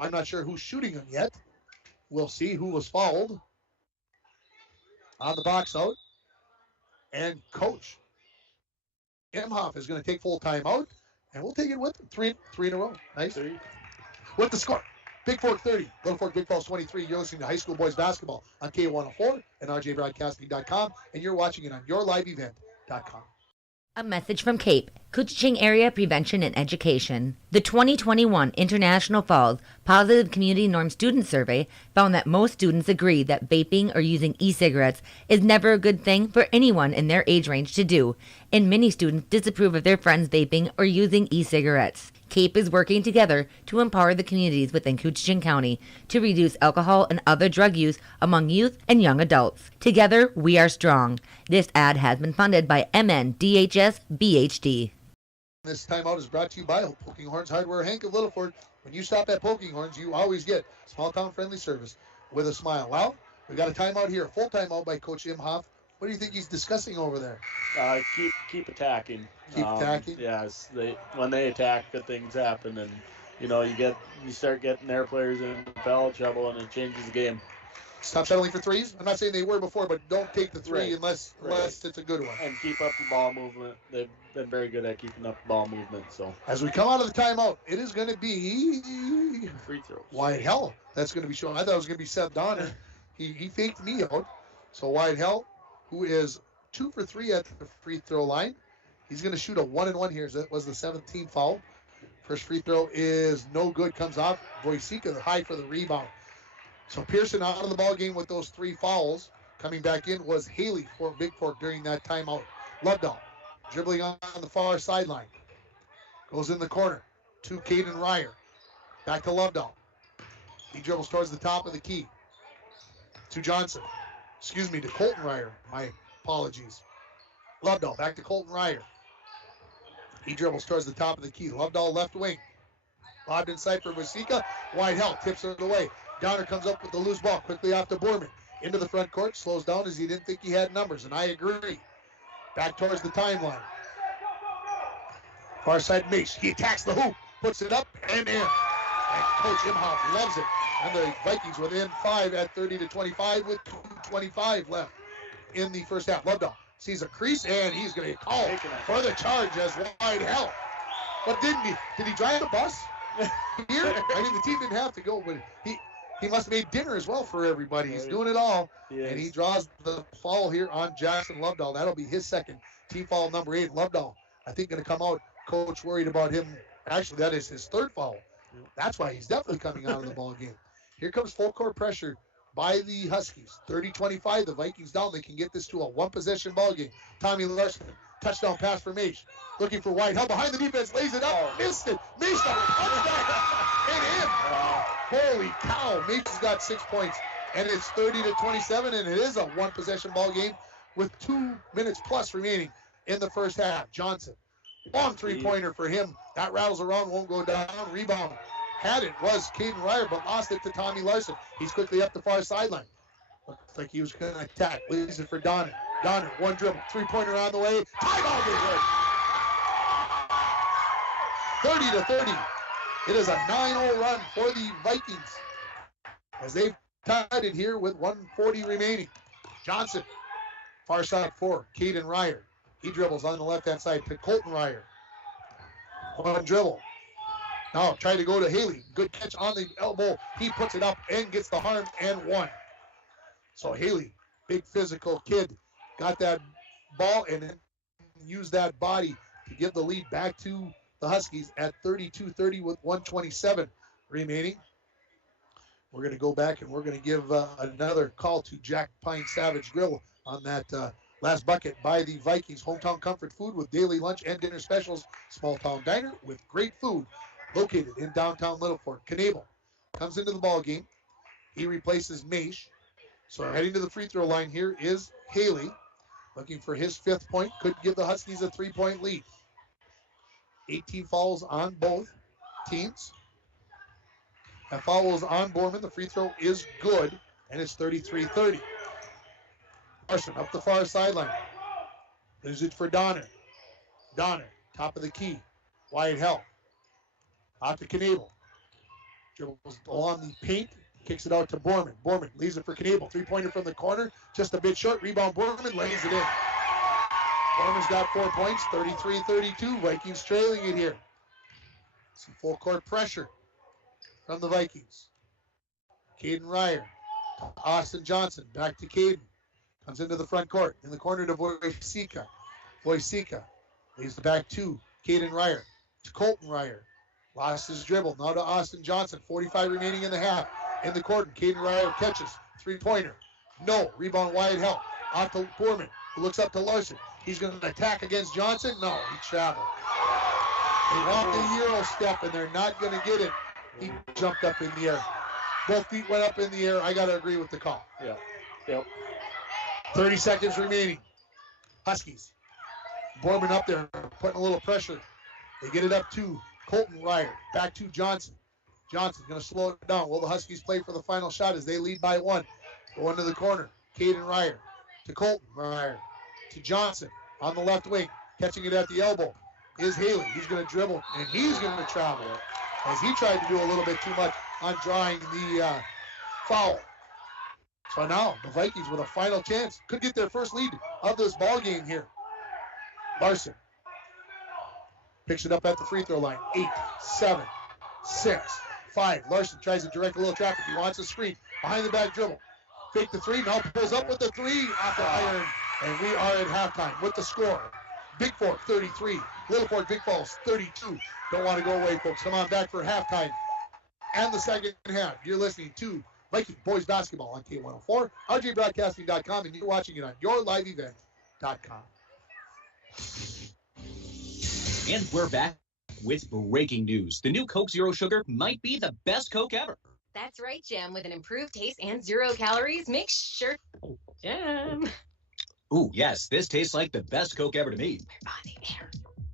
I'm not sure who's shooting them yet. We'll see who was fouled on the box out. And Coach Imhoff is going to take full timeout. And we'll take it with him. Three in a row. Nice. With the score. Bigfork 30, Littlefork Big Falls 23. You're listening to high school boys basketball on K104 and RJBroadcasting.com, and you're watching it on yourliveevent.com. A message from CAPE, Couchiching Area Prevention and Education. The 2021 International Falls Positive Community Norm Student Survey found that most students agree that vaping or using e-cigarettes is never a good thing for anyone in their age range to do, and many students disapprove of their friends vaping or using e-cigarettes. CAPE is working together to empower the communities within Couchiching County to reduce alcohol and other drug use among youth and young adults. Together, we are strong. This ad has been funded by MNDHS BHD. This timeout is brought to you by Poking Horns Hardware, Hank of Littlefork. When you stop at Poking Horns, you always get small town friendly service with a smile. Well, we've got a timeout here, a full timeout by Coach Imhoff. What do you think he's discussing over there? Keep attacking. Keep attacking? Yes, when they attack, good things happen, and you start getting their players in foul trouble, and it changes the game. Stop settling for threes. I'm not saying they were before, but don't take the three Right. unless it's a good one. And keep up the ball movement. They've been very good at keeping up the ball movement. So as we come out of the timeout, it is going to be free throws. Wide Hell. That's going to be shown. I thought it was going to be Seth Donner. He faked me out. So Wide Hell, who is 2 for 3 at the free throw line. He's going to shoot a 1-and-1 here. That was the 17th foul First free throw is no good, comes off. Voisica high for the rebound. So Pearson out of the ball game with those 3 fouls. Coming back in was Haley for Bigfork during that timeout. Lovedahl dribbling on the far sideline. Goes in the corner to Caden Ryer. Back to Lovedahl. He dribbles towards the top of the key. To Johnson. Excuse me, to Colton Ryer. My apologies. Lovedahl back to Colton Ryer. He dribbles towards the top of the key. Lovedahl left wing. Lobbed inside for Voisica. Wide help. Tips it away. Downer comes up with the loose ball. Quickly off to Borman. Into the front court. Slows down as he didn't think he had numbers. And I agree. Back towards the timeline. Far side Mace. He attacks the hoop. Puts it up and in. And Coach Imhoff loves it. And the Vikings within 5 at 30-25 with 2:25 left in the first half. Lovedahl sees a crease, and he's going to get called for the charge as wide help. But did he drive the bus here? I mean, the team didn't have to go, but he must have made dinner as well for everybody. He's doing it all, and he draws the foul here on Jackson Lovedahl. That'll be his second team foul, number 8. Lovedahl, I think, going to come out. Coach worried about him. Actually, that is his 3rd foul. That's why he's definitely coming out of the ball game. Here comes full court pressure by the Huskies. 30-25, the Vikings down. They can get this to a 1-possession ball game. Tommy Larson, touchdown pass for Mage. Looking for wide help behind the defense, lays it up, missed it. Mage got a touchdown. And in. Holy cow, Mage has got 6 points. And it's 30-27, and it is a 1-possession ball game with 2 minutes plus remaining in the first half. Johnson, long 3-pointer for him. That rattles around, won't go down. Rebound. Had it was Caden Ryer, but lost it to Tommy Larson. He's quickly up the far sideline. Looks like he was going to attack. Leaves it for Donner. Donner, 1 dribble. 3-pointer on the way. Timeout is good. 30-30. It is a 9-0 run for the Vikings as they've tied it here with 1:40 remaining. Johnson, far side for Caden Ryer. He dribbles on the left-hand side to Colton Ryer. 1 dribble. Now try to go to Haley. Good catch on the elbow. He puts it up and gets the harm and 1. So Haley, big physical kid, got that ball and then used that body to give the lead back to the Huskies at 32-30 with 1:27 remaining. We're going to go back and we're going to give another call to Jack Pine Savage Grill on that last bucket by the Vikings. Hometown comfort food with daily lunch and dinner specials. Small town diner with great food. Located in downtown Littlefork. Knable comes into the ball game. He replaces Maish. So heading to the free throw line here is Haley. Looking for his 5th point. Could give the Huskies a 3-point lead. 18 fouls on both teams. That foul is on Borman. The free throw is good. And it's 33-30. Larson up the far sideline. There's it for Donner. Donner, top of the key. Wide help. Out to Knable. Dribbles along the paint. Kicks it out to Borman. Borman leaves it for Knable. 3-pointer from the corner. Just a bit short. Rebound Borman lays it in. Borman's got 4 points. 33-32. Vikings trailing it here. Some full court pressure from the Vikings. Caden Ryer. Austin Johnson. Back to Caden. Comes into the front court. In the corner to Voisica. Voisica leaves it back to Caden Ryer. To Colton Ryer. Lost his dribble. Now to Austin Johnson. 45 remaining in the half. In the court. Caden Ryer catches. 3-pointer. No. Rebound wide help. Out to Borman. Who looks up to Larson. He's going to attack against Johnson. No. He traveled. They want the Euro step and they're not going to get it. He jumped up in the air. Both feet went up in the air. I got to agree with the call. Yeah. Yep. 30 seconds remaining. Huskies. Borman up there putting a little pressure. They get it up to Colton Ryer. Back to Johnson. Johnson's going to slow it down. Will the Huskies play for the final shot as they lead by 1? Go into the corner. Caden Ryer to Colton Ryer to Johnson on the left wing. Catching it at the elbow is Haley. He's going to dribble and he's going to travel as he tried to do a little bit too much on drawing the foul. So now the Vikings with a final chance could get their first lead of this ball game here. Larson picks it up at the free throw line. 8, 7, 6, 5. Larson tries to direct a little traffic. He wants a screen. Behind the back dribble. Fake the 3. Now pulls up with the 3 off the iron. And we are at halftime with the score. Bigfork 33, Littlefork, Big Falls 32. Don't want to go away, folks. Come on back for halftime and the second half. You're listening to Viking Boys Basketball on K104, rjbroadcasting.com, and you're watching it on yourliveevent.com. And we're back with breaking news. The new Coke Zero Sugar might be the best Coke ever. That's right, Jim. With an improved taste and 0 calories, make sure... Jim. Ooh, yes, this tastes like the best Coke ever to me. We're on the air.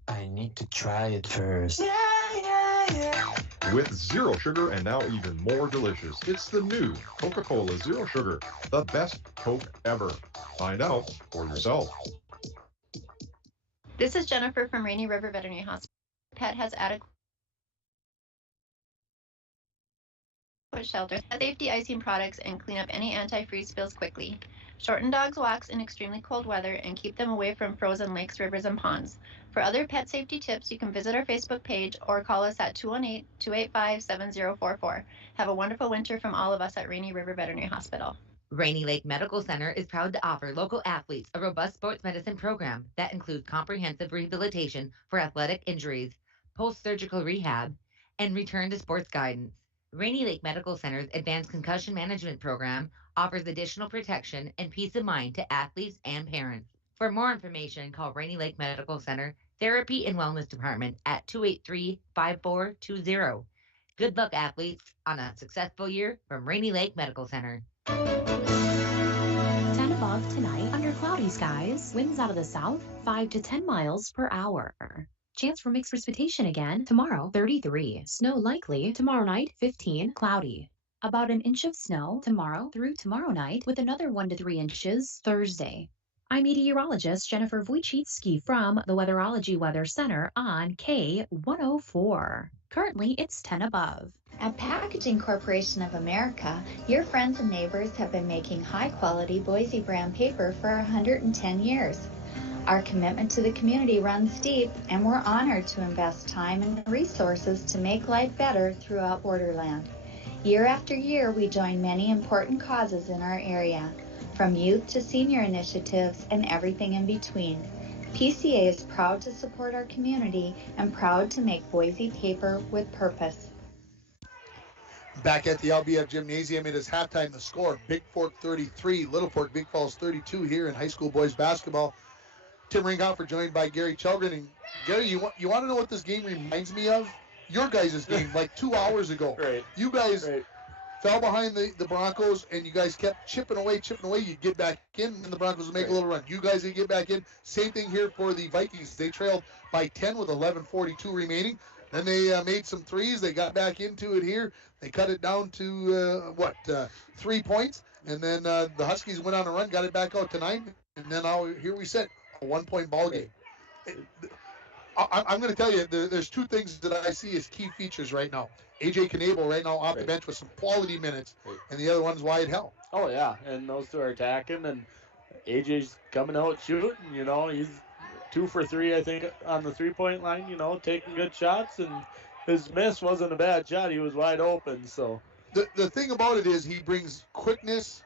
I need to try it first. With zero sugar and now even more delicious, it's the new Coca-Cola Zero Sugar, the best Coke ever. Find out for yourself. This is Jennifer from Rainy River Veterinary Hospital. Pet has adequate shelter, safety icing products, and clean up any antifreeze spills quickly. Shorten dogs' walks in extremely cold weather and keep them away from frozen lakes, rivers, and ponds. For other pet safety tips, you can visit our Facebook page or call us at 218-285-7044. Have a wonderful winter from all of us at Rainy River Veterinary Hospital. Rainy Lake Medical Center is proud to offer local athletes a robust sports medicine program that includes comprehensive rehabilitation for athletic injuries, post-surgical rehab, and return to sports guidance. Rainy Lake Medical Center's advanced concussion management program offers additional protection and peace of mind to athletes and parents. For more information, call Rainy Lake Medical Center Therapy and Wellness Department at 283-5420. Good luck, athletes, on a successful year from Rainy Lake Medical Center. 10 above tonight under cloudy skies. Winds out of the south, 5 to 10 miles per hour. Chance for mixed precipitation again. Tomorrow, 33. Snow likely. Tomorrow night, 15. Cloudy. About an inch of snow tomorrow through tomorrow night with another 1 to 3 inches Thursday. I'm meteorologist Jennifer Wojcicki from the Weatherology Weather Center on K104. Currently, it's 10 above. At Packaging Corporation of America, your friends and neighbors have been making high-quality Boise brand paper for 110 years. Our commitment to the community runs deep, and we're honored to invest time and resources to make life better throughout Borderland. Year after year, we join many important causes in our area, from youth to senior initiatives and everything in between. PCA is proud to support our community and proud to make Boise paper with purpose. Back at the LBF Gymnasium, it is halftime. The score, Bigfork 33, Littlefork, Big Falls 32 here in high school boys basketball. Tim Ringhofer joined by Gary Chelgren. And Gary, you want to know what this game reminds me of? Your guys' game like 2 hours ago. Right. You guys fell behind the Broncos, and you guys kept chipping away. You'd get back in, and the Broncos would make a little run. You guys would get back in. Same thing here for the Vikings. They trailed by 10 with 11:42 remaining. Then they made some threes. They got back into it here. They cut it down to, 3 points. And then the Huskies went on a run, got it back out to 9. And then here we sit, a 1-point ball game. I'm going to tell you, there's two things that I see as key features right now. A.J. Knable right now off the bench with some quality minutes, and the other one's Wyatt Hell. Oh, yeah, and those two are attacking, and A.J.'s coming out shooting. He's 2 for 3, I think, on the three-point line, taking good shots, and his miss wasn't a bad shot. He was wide open, so. The thing about it is he brings quickness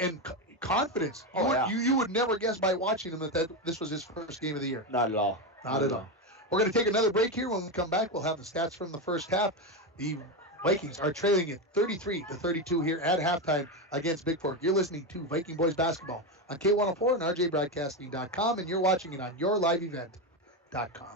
and confidence. You would never guess by watching him that this was his first game of the year. Not at all. Not at all. We're going to take another break here. When we come back, we'll have the stats from the first half. The Vikings are trailing it 33-32 here at halftime against Bigfork. You're listening to Viking Boys Basketball on K104 and rjbroadcasting.com, and you're watching it on yourliveevent.com.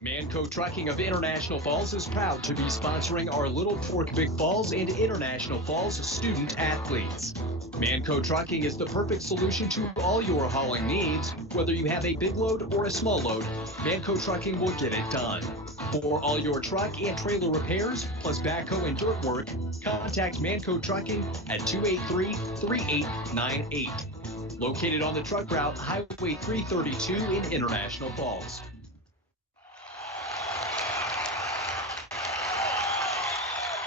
Manco Trucking of International Falls is proud to be sponsoring our Littlefork Big Falls and International Falls student athletes. Manco Trucking is the perfect solution to all your hauling needs. Whether you have a big load or a small load, Manco Trucking will get it done. For all your truck and trailer repairs, plus backhoe and dirt work, contact Manco Trucking at 283-3898. Located on the truck route Highway 332 in International Falls.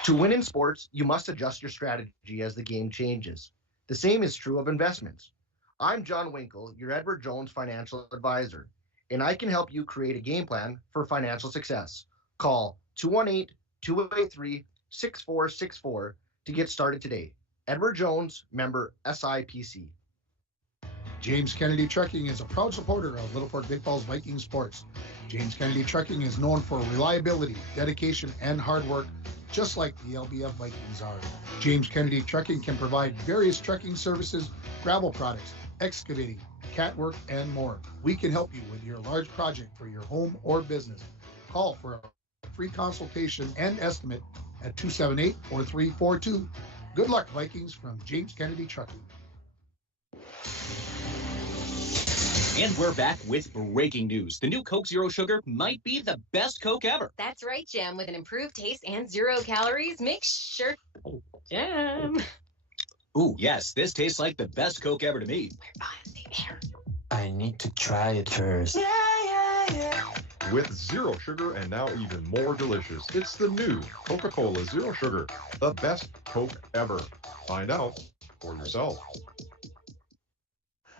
To win in sports, you must adjust your strategy as the game changes. The same is true of investments. I'm John Winkle, your Edward Jones financial advisor, and I can help you create a game plan for financial success. Call 218-283-6464 to get started today. Edward Jones, member SIPC. James Kennedy Trucking is a proud supporter of Littlefork Big Falls Viking sports. James Kennedy Trucking is known for reliability, dedication, and hard work, just like the LBF Vikings are. James Kennedy Trucking can provide various trucking services, gravel products, excavating, cat work, and more. We can help you with your large project for your home or business. Call for a free consultation and estimate at 278-4342. Good luck, Vikings, from James Kennedy Trucking. And we're back with breaking news. The new Coke Zero Sugar might be the best Coke ever. That's right, Jam. With an improved taste and 0 calories, make sure... Jam. Ooh, yes, this tastes like the best Coke ever to me. I need to try it first. With zero sugar and now even more delicious, it's the new Coca-Cola Zero Sugar, the best Coke ever. Find out for yourself.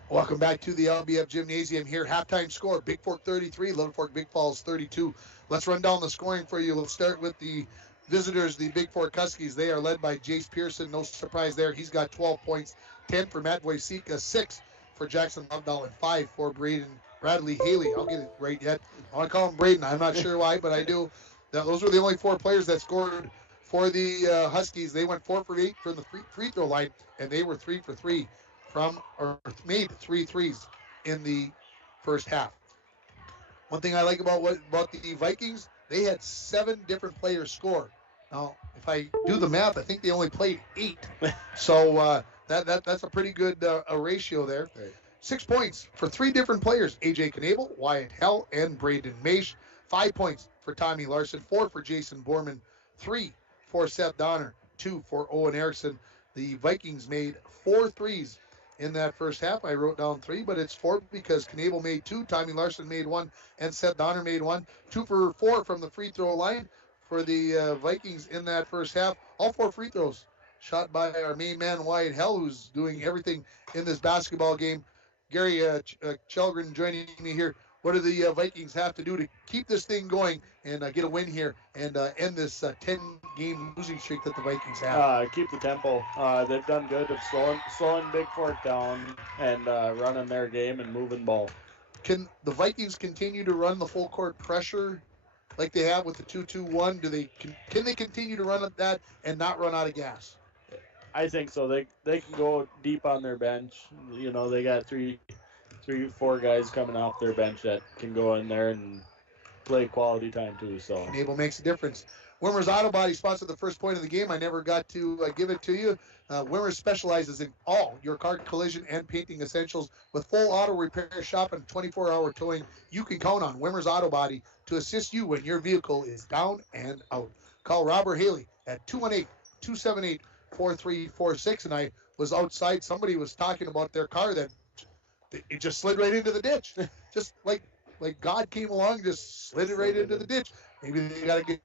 Welcome back to the LBF Gymnasium here. Halftime score, Bigfork 33, Littlefork Big Falls 32. Let's run down the scoring for you. Let's start with the visitors, the Bigfork Huskies. They are led by Jace Pearson. No surprise there. He's got 12 points, 10 for Matt Wojcika, 6 for Jackson Lovedahl, and 5 for Braden Bradley Haley. I'll get it right yet. I want to call him Braden. I'm not sure why, but I do. Those were the only 4 players that scored for the Huskies. They went 4 for 8 from the free throw line, and they were 3 for 3 made 3 threes in the first half. One thing I like about the Vikings, they had 7 different players score. Now, if I do the math, I think they only played 8. So that's a pretty good ratio there. 6 points for 3 different players: AJ Knabel, Wyatt Hell, and Braden Maish. 5 points for Tommy Larson, 4 for Jason Borman, 3 for Seth Donner, 2 for Owen Erickson. The Vikings made 4 threes in that first half. I wrote down 3, but it's 4 because Knabel made 2, Tommy Larson made 1, and Seth Donner made 1. 2 for 4 from the free throw line for the Vikings in that first half. All 4 free throws shot by our main man, Wyatt Hell, who's doing everything in this basketball game. Gary Chelgren joining me here. What do the Vikings have to do to keep this thing going and get a win here and end this 10-game losing streak that the Vikings have? Keep the tempo. They've done good of slowing Bigfork down and running their game and moving ball. Can the Vikings continue to run the full court pressure like they have with the 2-2-1? Can they continue to run that and not run out of gas? I think so. They can go deep on their bench. You know, they got 4 guys coming off their bench that can go in there and play quality time too. So Knabel makes a difference. Wimmer's Auto Body sponsored the first point of the game. I never got to give it to you. Wimmer specializes in all your car collision and painting essentials with full auto repair shop and 24-hour towing. You can count on Wimmer's Auto Body to assist you when your vehicle is down and out. Call Robert Haley at 218-278-4346. And I was outside. Somebody was talking about their car that it just slid right into the ditch. Just like God came along, just slid it right into the ditch. Maybe they got to get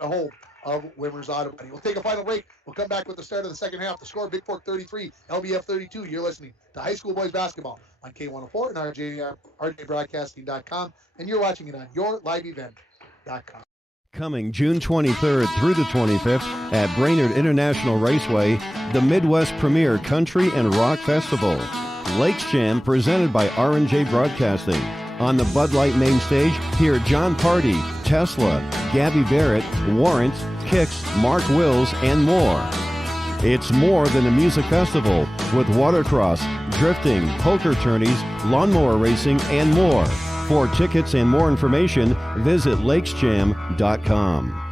a hold of Wimmer's Auto Body. We'll take a final break. We'll come back with the start of the second half. The score, Bigfork 33, LBF 32. You're listening to High School Boys Basketball on K104 and RJBroadcasting.com. And you're watching it on YourLiveEvent.com. Coming June 23rd through the 25th at Brainerd International Raceway, the Midwest Premier Country and Rock Festival. Lakes Jam presented by R&J Broadcasting. On the Bud Light main stage, hear John Party, Tesla, Gabby Barrett, Warrant, Kix, Mark Wills, and more. It's more than a music festival with watercross, drifting, poker tourneys, lawnmower racing, and more. For tickets and more information, visit lakesjam.com.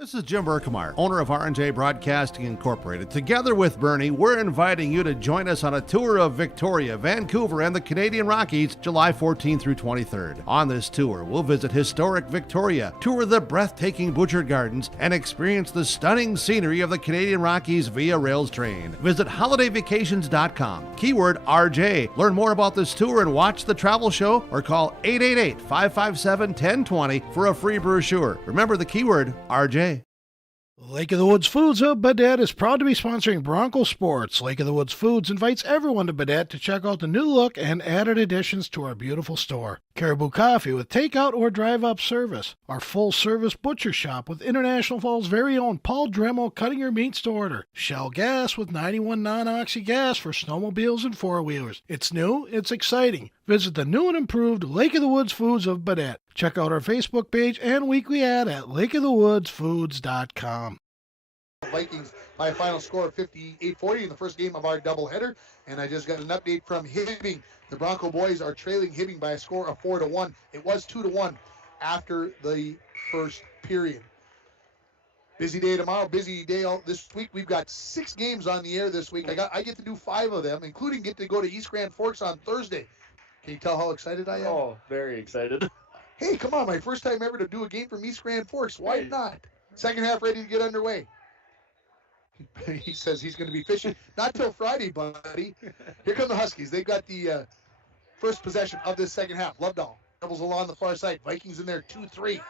This is Jim Berkemeyer, owner of R&J Broadcasting Incorporated. Together with Bernie, we're inviting you to join us on a tour of Victoria, Vancouver, and the Canadian Rockies, July 14th through 23rd. On this tour, we'll visit historic Victoria, tour the breathtaking Butchert Gardens, and experience the stunning scenery of the Canadian Rockies via rails train. Visit holidayvacations.com, keyword RJ. Learn more about this tour and watch the travel show, or call 888-557-1020 for a free brochure. Remember the keyword RJ. Lake of the Woods Foods of Baudette is proud to be sponsoring Bronco Sports. Lake of the Woods Foods invites everyone to Baudette to check out the new look and added additions to our beautiful store. Caribou Coffee with takeout or drive-up service. Our full-service butcher shop with International Falls' very own Paul Dremel cutting your meats to order. Shell Gas with 91 non-oxy gas for snowmobiles and four-wheelers. It's new, it's exciting. Visit the new and improved Lake of the Woods Foods of Baudette. Check out our Facebook page and weekly ad at lakeofthewoodsfoods.com. Vikings by a final score of 58-40 in the first game of our doubleheader. And I just got an update from Hibbing. The Bronco boys are trailing Hibbing by a score of 4-1. It was 2-1 after the first period. Busy day tomorrow, busy day all this week. We've got 6 games on the air this week. I get to do 5 of them, including get to go to East Grand Forks on Thursday. Can you tell how excited I am? Oh, very excited. Hey, come on, my first time ever to do a game from East Grand Forks. Why not? Second half ready to get underway. He says he's going to be fishing. Not till Friday, buddy. Here come the Huskies. They've got the first possession of this second half. Lovedahl dribbles along the far side. Vikings in there 2-3.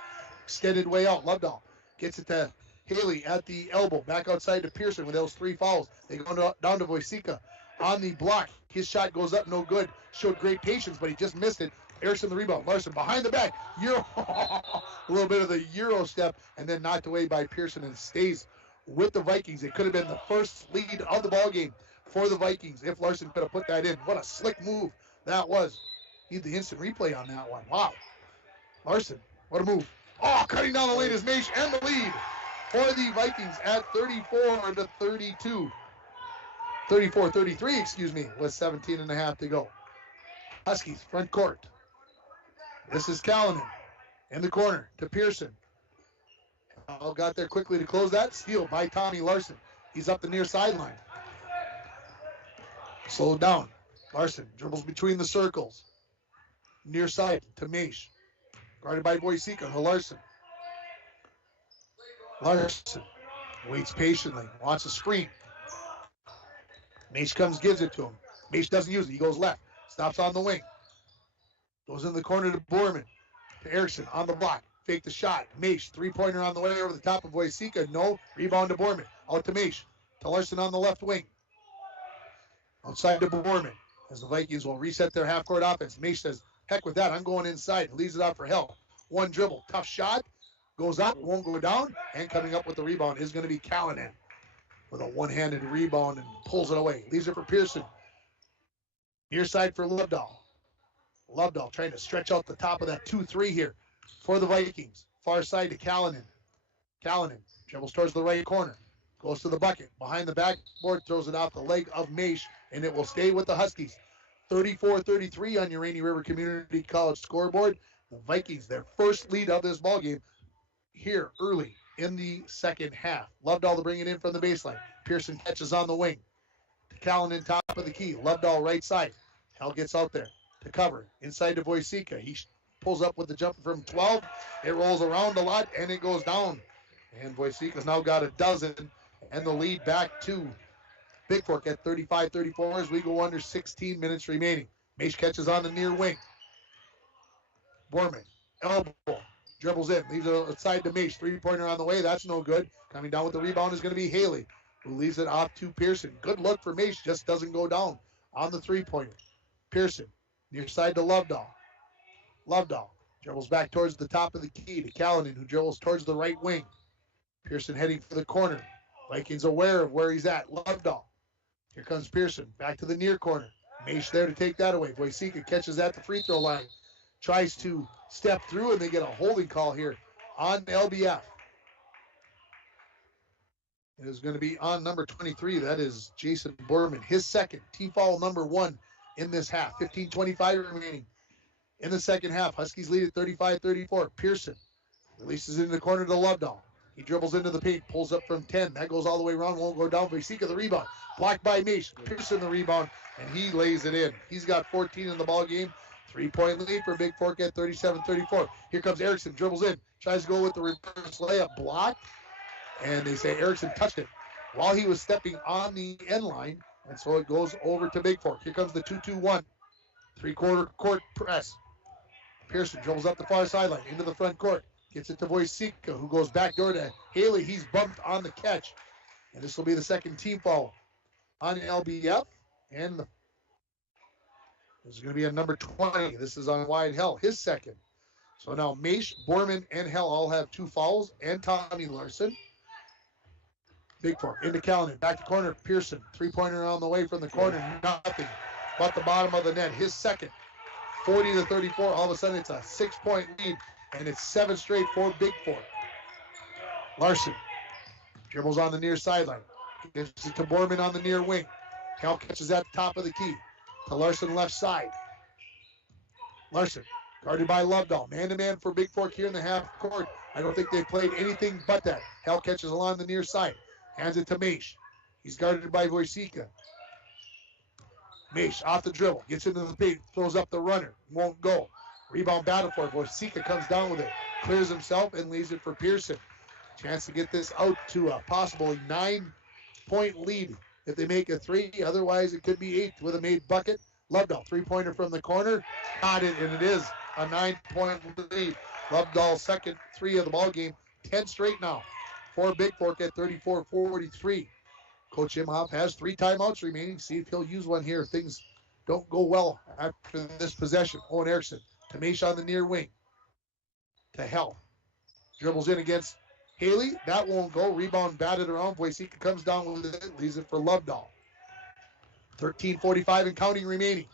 Extended way out. Lovedahl gets it to Haley at the elbow. Back outside to Pearson with those 3 fouls. They go down to Wojcicka on the block. His shot goes up, no good. Showed great patience, but he just missed it. Erickson the rebound. Larson behind the back. Euro. A little bit of the Euro step, and then knocked away by Pearson and stays with the Vikings. It could have been the first lead of the ball game for the Vikings if Larson could have put that in. What a slick move that was. Need the instant replay on that one. Wow. Larson, what a move. Oh, cutting down the lane is Maish and the lead for the Vikings at 34-32. 34-33, excuse me, with 17 and a half to go. Huskies, front court. This is Callanan in the corner to Pearson. All got there quickly to close that. Steal by Tommy Larson. He's up the near sideline. Slowed down. Larson dribbles between the circles. Near side to Maish. Guarded by Wojcicka to Larson. Larson waits patiently. Wants a screen. Maish comes, gives it to him. Maish doesn't use it. He goes left. Stops on the wing. Goes in the corner to Borman. To Erickson on the block. Fake the shot. Maish, 3-pointer on the way over the top of Wojcicka. No. Rebound to Borman. Out to Maish. To Larson on the left wing. Outside to Borman. As the Vikings will reset their half-court offense. Maish says, heck with that. I'm going inside. Leaves it out for help. One dribble. Tough shot. Goes up. Won't go down. And coming up with the rebound is going to be Callanan. With a one-handed rebound and pulls it away. Leaves it for Pearson. Near side for Lovedahl. Lovedahl trying to stretch out the top of that 2-3 here for the Vikings. Far side to Callanan. Callanan dribbles towards the right corner. Goes to the bucket. Behind the backboard, throws it off the leg of Maish, and it will stay with the Huskies. 34-33 on your Rainy River Community College scoreboard. The Vikings, their first lead of this ballgame here early in the second half. Lovedahl to bring it in from the baseline. Pearson catches on the wing. To Callanan, top of the key. Lovedahl right side. Hell gets out there to cover. Inside to Wojcicka. He pulls up with the jumper from 12. It rolls around a lot, and it goes down. And Wojcicka's now got a dozen, and the lead back to Bigfork at 35-34 as we go under 16 minutes remaining. Maish catches on the near wing. Borman, elbow, dribbles in, leaves it outside to Maish. 3-pointer on the way, that's no good. Coming down with the rebound is going to be Haley, who leaves it off to Pearson. Good look for Maish, just doesn't go down on the 3-pointer. Pearson, near side to Lovedahl. Lovedahl dribbles back towards the top of the key to Callanan, who dribbles towards the right wing. Pearson heading for the corner. Vikings aware of where he's at. Lovedahl. Here comes Pearson. Back to the near corner. Maish there to take that away. Wojcicka catches at the free throw line. Tries to step through, and they get a holding call here on LBF. It is going to be on number 23. That is Jason Borman. His second. Team foul number 1 in this half. 15:25 remaining in the second half. Huskies lead at 35-34. Pearson releases it in the corner to Lovedahl. He dribbles into the paint, pulls up from 10. That goes all the way around, won't go down. Wojcicka the rebound. Blocked by Maish. Pearson the rebound, and he lays it in. He's got 14 in the ball game. 3-point lead for Bigfork at 37-34. Here comes Erickson, dribbles in, tries to go with the reverse layup, blocked, and they say Erickson touched it while he was stepping on the end line, and so it goes over to Bigfork. Here comes the 2-2-1. 3-quarter court press. Pearson dribbles up the far sideline into the front court. Gets it to Wojcicka, who goes back door to Haley. He's bumped on the catch. And this will be the second team foul on LBF. And the This is going to be a number 20. This is on wide Hell, his second. So now Maish, Borman, and Hell all have 2 fouls, and Tommy Larson. Bigfork into Callahan. Back to corner. Pearson. 3-pointer on the way from the corner. Nothing. But the bottom of the net. His second. 40-34. All of a sudden, it's a 6-point lead, and it's 7 straight for Bigfork. Larson dribbles on the near sideline. Gives it to Borman on the near wing. Hell catches at the top of the key. To Larson left side. Larson guarded by Lovedahl. Man-to-man for Bigfork here in the half court. I don't think they've played anything but that. Hell catches along the near side. Hands it to Maish. He's guarded by Wojcicka. Maish off the dribble. Gets into the paint. Throws up the runner. Won't go. Rebound battle for it. Wojcicka comes down with it. Clears himself and leaves it for Pearson. Chance to get this out to a possible 9-point lead if they make a 3. Otherwise, it could be 8 with a made bucket. Lovedahl, 3-pointer from the corner. Got it, and it is a 9-point lead. Lovedahl's second 3 of the ball game. 10 straight now for Bigfork at 34-43. Coach Imhoff has 3 timeouts remaining. See if he'll use one here if things don't go well after this possession. Owen Erickson to Maish on the near wing. To Hell. Dribbles in against Haley. That won't go. Rebound batted around. Wojcicka comes down with it. Leaves it for Lovedahl. 13:45 and counting remaining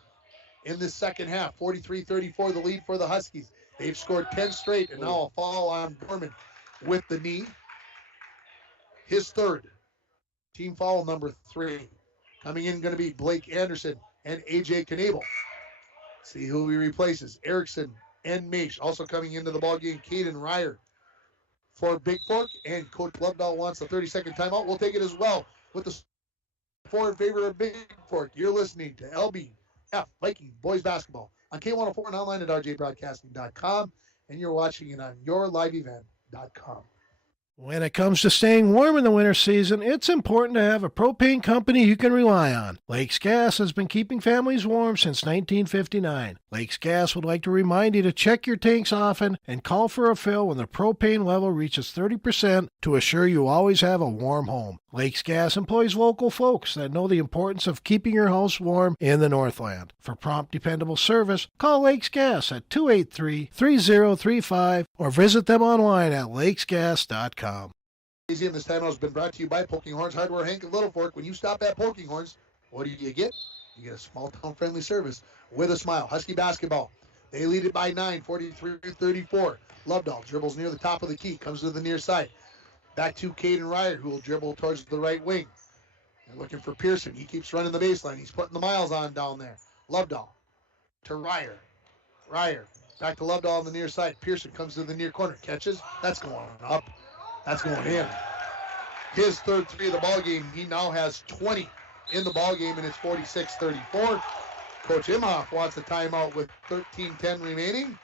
in this second half. 43-34 the lead for the Huskies. They've scored 10 straight, and now a foul on Gorman with the knee. His third. Team foul number 3. Coming in going to be Blake Anderson and A.J. Knable. See who he replaces. Erickson and Maish. Also coming into the ballgame, Caden Ryer for Bigfork. And Coach Lovedahl wants a 30-second timeout. We'll take it as well with the 4 in favor of Bigfork. You're listening to LBF Viking Boys Basketball on K104 and online at rjbroadcasting.com. And you're watching it on yourliveevent.com. When it comes to staying warm in the winter season, it's important to have a propane company you can rely on. Lakes Gas has been keeping families warm since 1959. Lakes Gas would like to remind you to check your tanks often and call for a fill when the propane level reaches 30% to assure you always have a warm home. Lakes Gas employs local folks that know the importance of keeping your house warm in the Northland. For prompt, dependable service, call Lakes Gas at 283-3035 or visit them online at lakesgas.com. Museum this time has been brought to you by Poking Horns Hardware, Hank and Littlefork. When you stop at Poking Horns, what do you get? You get a small town friendly service with a smile. Husky basketball. They lead it by 9, 43-34. Lovedahl dribbles near the top of the key, comes to the near side. Back to Caden Ryer, who will dribble towards the right wing. They're looking for Pearson. He keeps running the baseline. He's putting the miles on down there. Lovedahl to Ryer. Ryer back to Lovedahl on the near side. Pearson comes to the near corner. Catches. That's going up. That's going in. His third 3 of the ball game. He now has 20 in the ball game, and it's 46-34. Coach Imhoff wants a timeout with 13:10 remaining.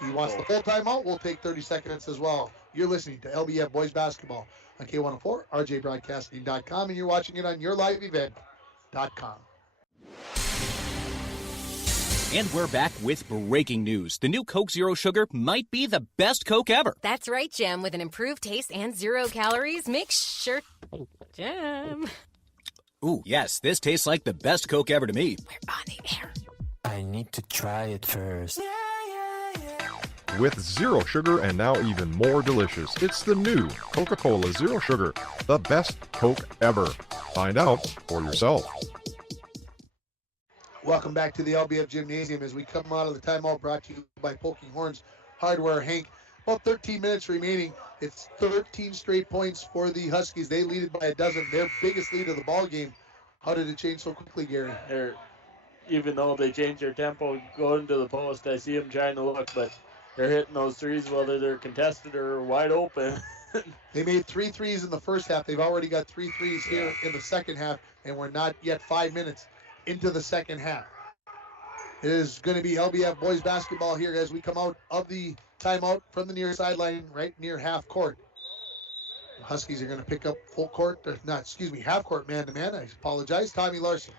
He wants the full timeout. We'll take 30 seconds as well. You're listening to LBF Boys Basketball on K104, rjbroadcasting.com, and you're watching it on yourliveevent.com. And we're back with breaking news. The new Coke Zero Sugar might be the best Coke ever. That's right, Jim. With an improved taste and 0 calories, make sure... Jim. Ooh, yes, this tastes like the best Coke ever to me. We're on the air. I need to try it first. With 0 sugar and now even more delicious, it's the new Coca-Cola Zero Sugar, the best Coke ever. Find out for yourself. Welcome back to the LBF Gymnasium as we come out of the timeout brought to you by Poking Horns Hardware, Hank. About 13 minutes remaining. It's 13 straight points for the Huskies. They lead it by a dozen, their biggest lead of the ball game. How did it change so quickly, Gary? Even though they changed their tempo going to the post, I see them trying to look, but they're hitting those threes whether they're contested or wide open. They made 3 threes in the first half. They've already got 3 threes here in the second half, and we're not yet 5 minutes into the second half. It is going to be LBF boys basketball here as we come out of the timeout from the near sideline right near half court. The Huskies are going to pick up half court man-to-man. I apologize. Tommy Larson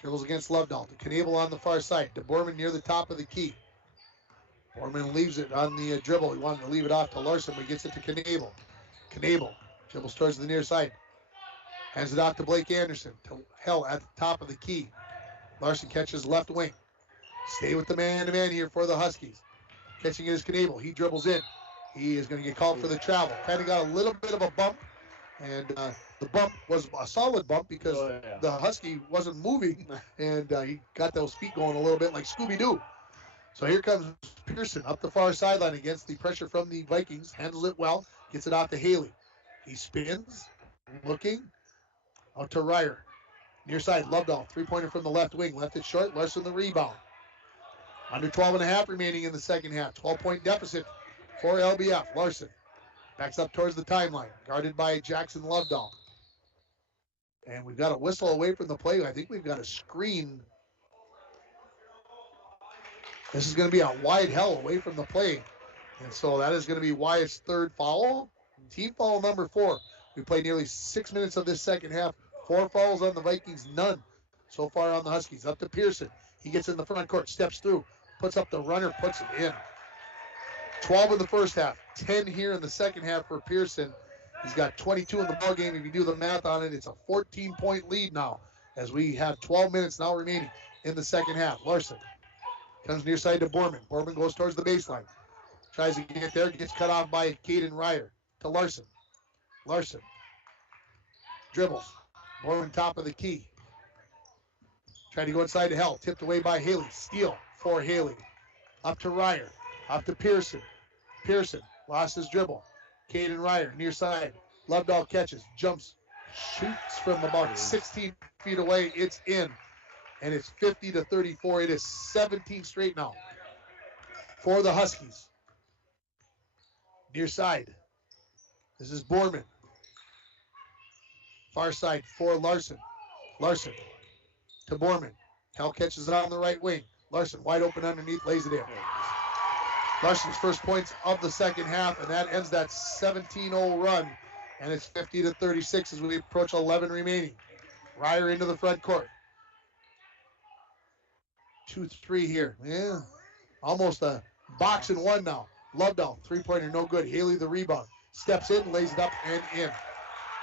dribbles against Lovedahl. To Knable on the far side. To Borman near the top of the key. Borman leaves it on the dribble. He wanted to leave it off to Larson, but gets it to Knable. Knable dribbles towards the near side. Hands it off to Blake Anderson. To Hell at the top of the key. Larson catches left wing. Stay with the man-to-man here for the Huskies. Catching it is Knable. He dribbles in. He is going to get called for the travel. Kind of got a little bit of a bump, and the bump was a solid bump because the Husky wasn't moving, and he got those feet going a little bit like Scooby-Doo. So here comes Pearson up the far sideline against the pressure from the Vikings. Handles it well. Gets it off to Haley. He spins, looking, out to Ryer. Near side, Lovedahl. Three-pointer from the left wing. Left it short. Larson the rebound. Under 12.5 remaining in the second half. 12-point deficit for LBF. Larson backs up towards the timeline. Guarded by Jackson Lovedahl. And we've got a whistle away from the play. I think we've got a screen. This is going to be a wide hell away from the play. And so that is going to be Wyatt's third foul. Team foul number 4. We played nearly 6 minutes of this second half. 4 fouls on the Vikings, none so far on the Huskies. Up to Pearson. He gets in the front court, steps through, puts up the runner, puts it in. 12 in the first half, 10 here in the second half for Pearson. He's got 22 in the ball game. If you do the math on it, it's a 14-point lead now as we have 12 minutes now remaining in the second half. Larson comes near side to Borman. Borman goes towards the baseline. Tries to get there, gets cut off by Caden Ryer to Larson. Larson dribbles. Borman top of the key. Trying to go inside to Hell. Tipped away by Haley. Steal for Haley. Up to Ryer. Up to Pearson. Pearson lost his dribble. Caden Ryer near side. Lovedahl catches. Jumps. Shoots from about 16 feet away. It's in. And it's 50-34. It is 17 straight now for the Huskies. Near side. This is Borman. Far side for Larson. Larson to Borman. Hell catches it on the right wing. Larson wide open underneath, lays it in. Larson's first points of the second half, and that ends that 17-0 run. And it's 50-36 as we approach 11 remaining. Ryer into the front court. 2-3 here. Yeah, almost a box and one now. Lovedahl, three-pointer, no good. Haley the rebound. Steps in, lays it up, and in.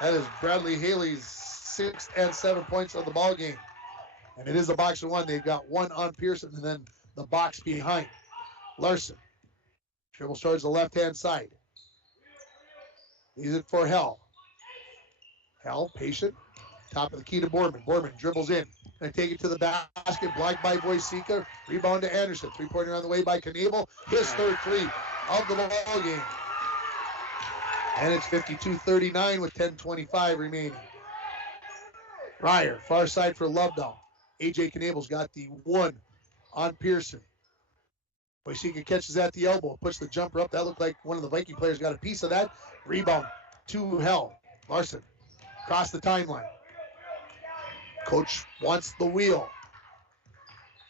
That is Bradley Haley's 6 and 7 points of the ball game. And it is a box and one. They've got one on Pearson and then the box behind. Larson dribbles towards the left-hand side. Leaves it for Hell. Hell, patient. Top of the key to Borman. Borman dribbles in. Going to take it to the basket. Blocked by Boysica. Rebound to Anderson. Three-pointer on the way by Knable. His third three of the ball game. And it's 52-39 with 10:25 remaining. Ryer, far side for Lovedahl. A.J. Knable's got the one on Pearson. Boysica catches at the elbow, puts the jumper up. That looked like one of the Viking players got a piece of that. Rebound to Hell. Larson across the timeline. Coach wants the wheel.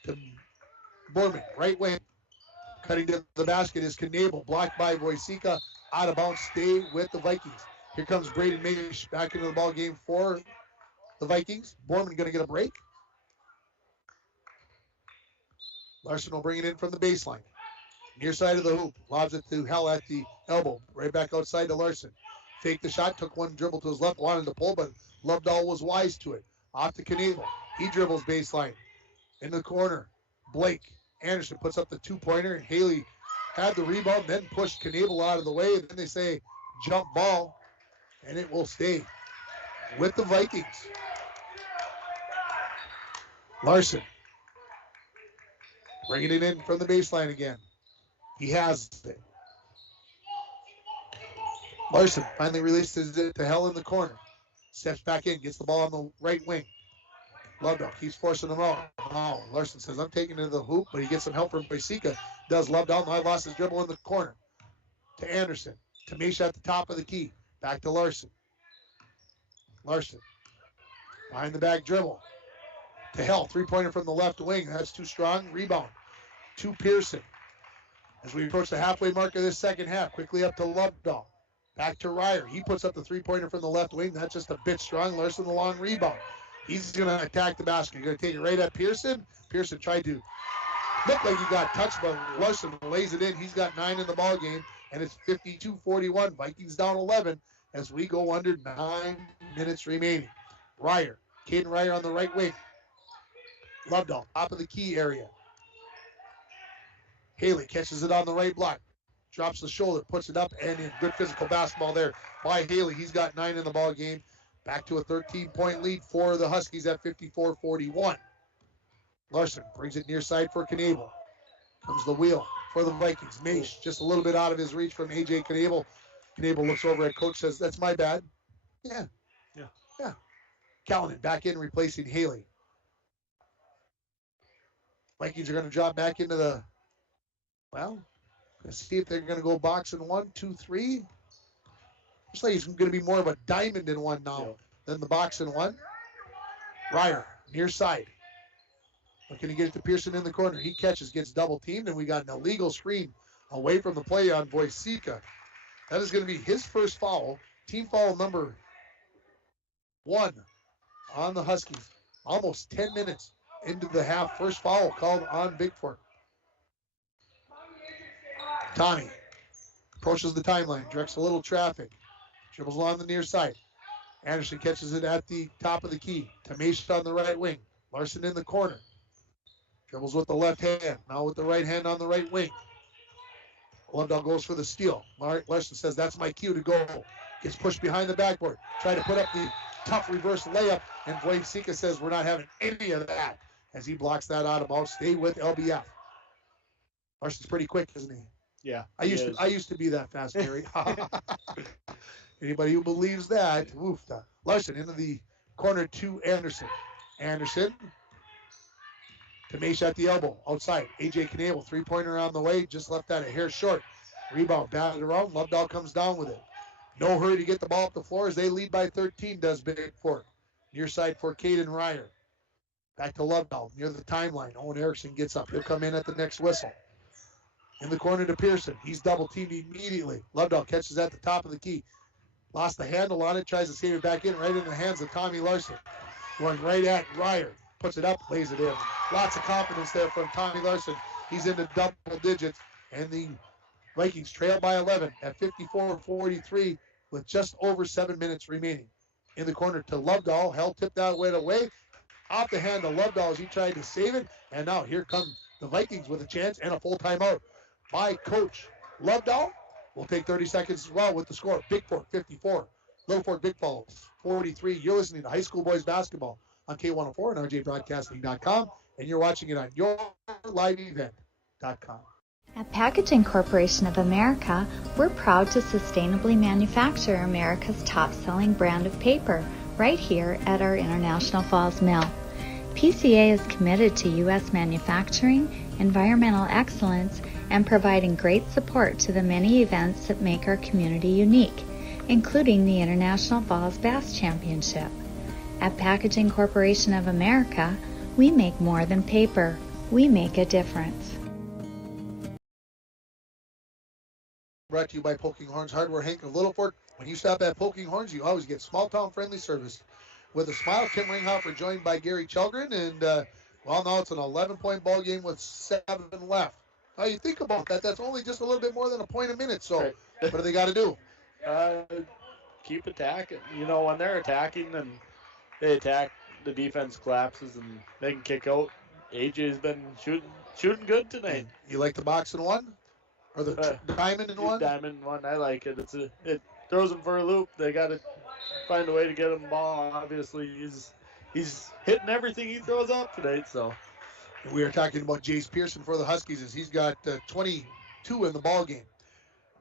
To Borman, right wing. Cutting to the basket is Knable, blocked by Boysica. Out of bounds, stay with the Vikings. Here comes Braden Maish back into the ball game for the Vikings. Borman going to get a break. Larson will bring it in from the baseline. Near side of the hoop. Lobs it to Hell at the elbow. Right back outside to Larson. Faked the shot, took one dribble to his left, wanted to pull, but Lovedahl was wise to it. Off to Knable. He dribbles baseline. In the corner. Blake. Anderson puts up the two-pointer. Haley had the rebound, then pushed Knable out of the way. Then they say jump ball, and it will stay with the Vikings. Larson bringing it in from the baseline again. He has it. Larson finally releases it to Hell in the corner. Steps back in, gets the ball on the right wing. Lovedahl keeps forcing them out. Oh, Larson says, I'm taking it to the hoop, but he gets some help from Boysica. Does Lovedahl. Now lost his dribble in the corner. To Anderson. To Misha at the top of the key. Back to Larson. Larson. Behind the back dribble. To Hell. Three-pointer from the left wing. That's too strong. Rebound. To Pearson. As we approach the halfway mark of this second half. Quickly up to Lovedahl. Back to Ryer. He puts up the three-pointer from the left wing. That's just a bit strong. Larson the long rebound. He's going to attack the basket. He's going to take it right at Pearson. Pearson tried to look like he got touched, but Larson lays it in. He's got 9 in the ball game, and it's 52-41. Vikings down 11 as we go under 9 minutes remaining. Ryer. Caden Ryer on the right wing. Lovedahl, top of the key area. Haley catches it on the right block. Drops the shoulder, puts it up, and in. Good physical basketball there by Haley. He's got 9 in the ball game. Back to a 13-point lead for the Huskies at 54-41. Larson brings it near side for Knable. Comes the wheel for the Vikings. Maish just a little bit out of his reach from A.J. Knable. Knable looks over at coach, says, that's my bad. Yeah. Callanan back in, replacing Haley. Vikings are going to drop back into the, let's see if they're going to go box in 1, 2, 3. Looks like he's going to be more of a diamond in 1 now than the box in 1. Ryer, near side. Looking to get it to Pearson in the corner. He catches, gets double teamed, and we got an illegal screen away from the play on Wojcicka. That is going to be his first foul. Team foul number 1 on the Huskies. Almost 10 minutes into the half. First foul called on Bigfork. Tommy approaches the timeline, directs a little traffic. Dribbles along the near side. Anderson catches it at the top of the key. Tamesha on the right wing. Larson in the corner. Dribbles with the left hand. Now with the right hand on the right wing. Lovedahl goes for the steal. Larson says, that's my cue to go. Gets pushed behind the backboard. Try to put up the tough reverse layup. And Wojcicka says, we're not having any of that. As he blocks that out of bounds. Stay with LBF. Larson's pretty quick, isn't he? Yeah. I used to be that fast, Gary. Anybody who believes that, woofda. Larson into the corner to Anderson. Anderson. Tamesha at the elbow. Outside. A.J. Knable. 3-pointer on the way. Just left that a hair short. Rebound. Batted around. Lovedahl comes down with it. No hurry to get the ball up the floor as they lead by 13, does Bigfork. Near side for Caden Ryer. Back to Lovedahl. Near the timeline. Owen Erickson gets up. He'll come in at the next whistle. In the corner to Pearson. He's double teamed immediately. Lovedahl catches at the top of the key. Lost the handle on it. Tries to save it back in. Right in the hands of Tommy Larson. Going right at Ryer. Puts it up. Lays it in. Lots of confidence there from Tommy Larson. He's into double digits. And the Vikings trail by 11 at 54-43 with just over 7 minutes remaining. In the corner to Lovedahl. Held tipped that way away. Off the hand of Lovedahl as he tried to save it. And now here come the Vikings with a chance and a full timeout by Coach Lovedahl. We'll take 30 seconds as well with the score. Bigfork 54, Littlefork Big Falls 43. You're listening to High School Boys Basketball on K104 and RJBroadcasting.com, and you're watching it on YourLiveEvent.com. At Packaging Corporation of America, we're proud to sustainably manufacture America's top-selling brand of paper right here at our International Falls Mill. PCA is committed to U.S. manufacturing, environmental excellence, and providing great support to the many events that make our community unique, including the International Falls Bass Championship. At Packaging Corporation of America, we make more than paper. We make a difference. Brought to you by Poking Horns Hardware, Hank of Littlefork. When you stop at Poking Horns, you always get small-town friendly service. With a smile, Tim Ringhofer joined by Gary Chelgren, and now it's an 11-point ball game with 7 left. Now you think about that, that's only just a little bit more than a point a minute, so what do they got to do? Keep attacking. You know, when they're attacking and they attack, the defense collapses and they can kick out. AJ's been shooting good tonight. You like the box in 1? Or the diamond in 1? Diamond in 1, I like it. It throws them for a loop. They got to find a way to get him the ball. Obviously, he's hitting everything he throws up tonight, so. We are talking about Jace Pearson for the Huskies as he's got 22 in the ball game.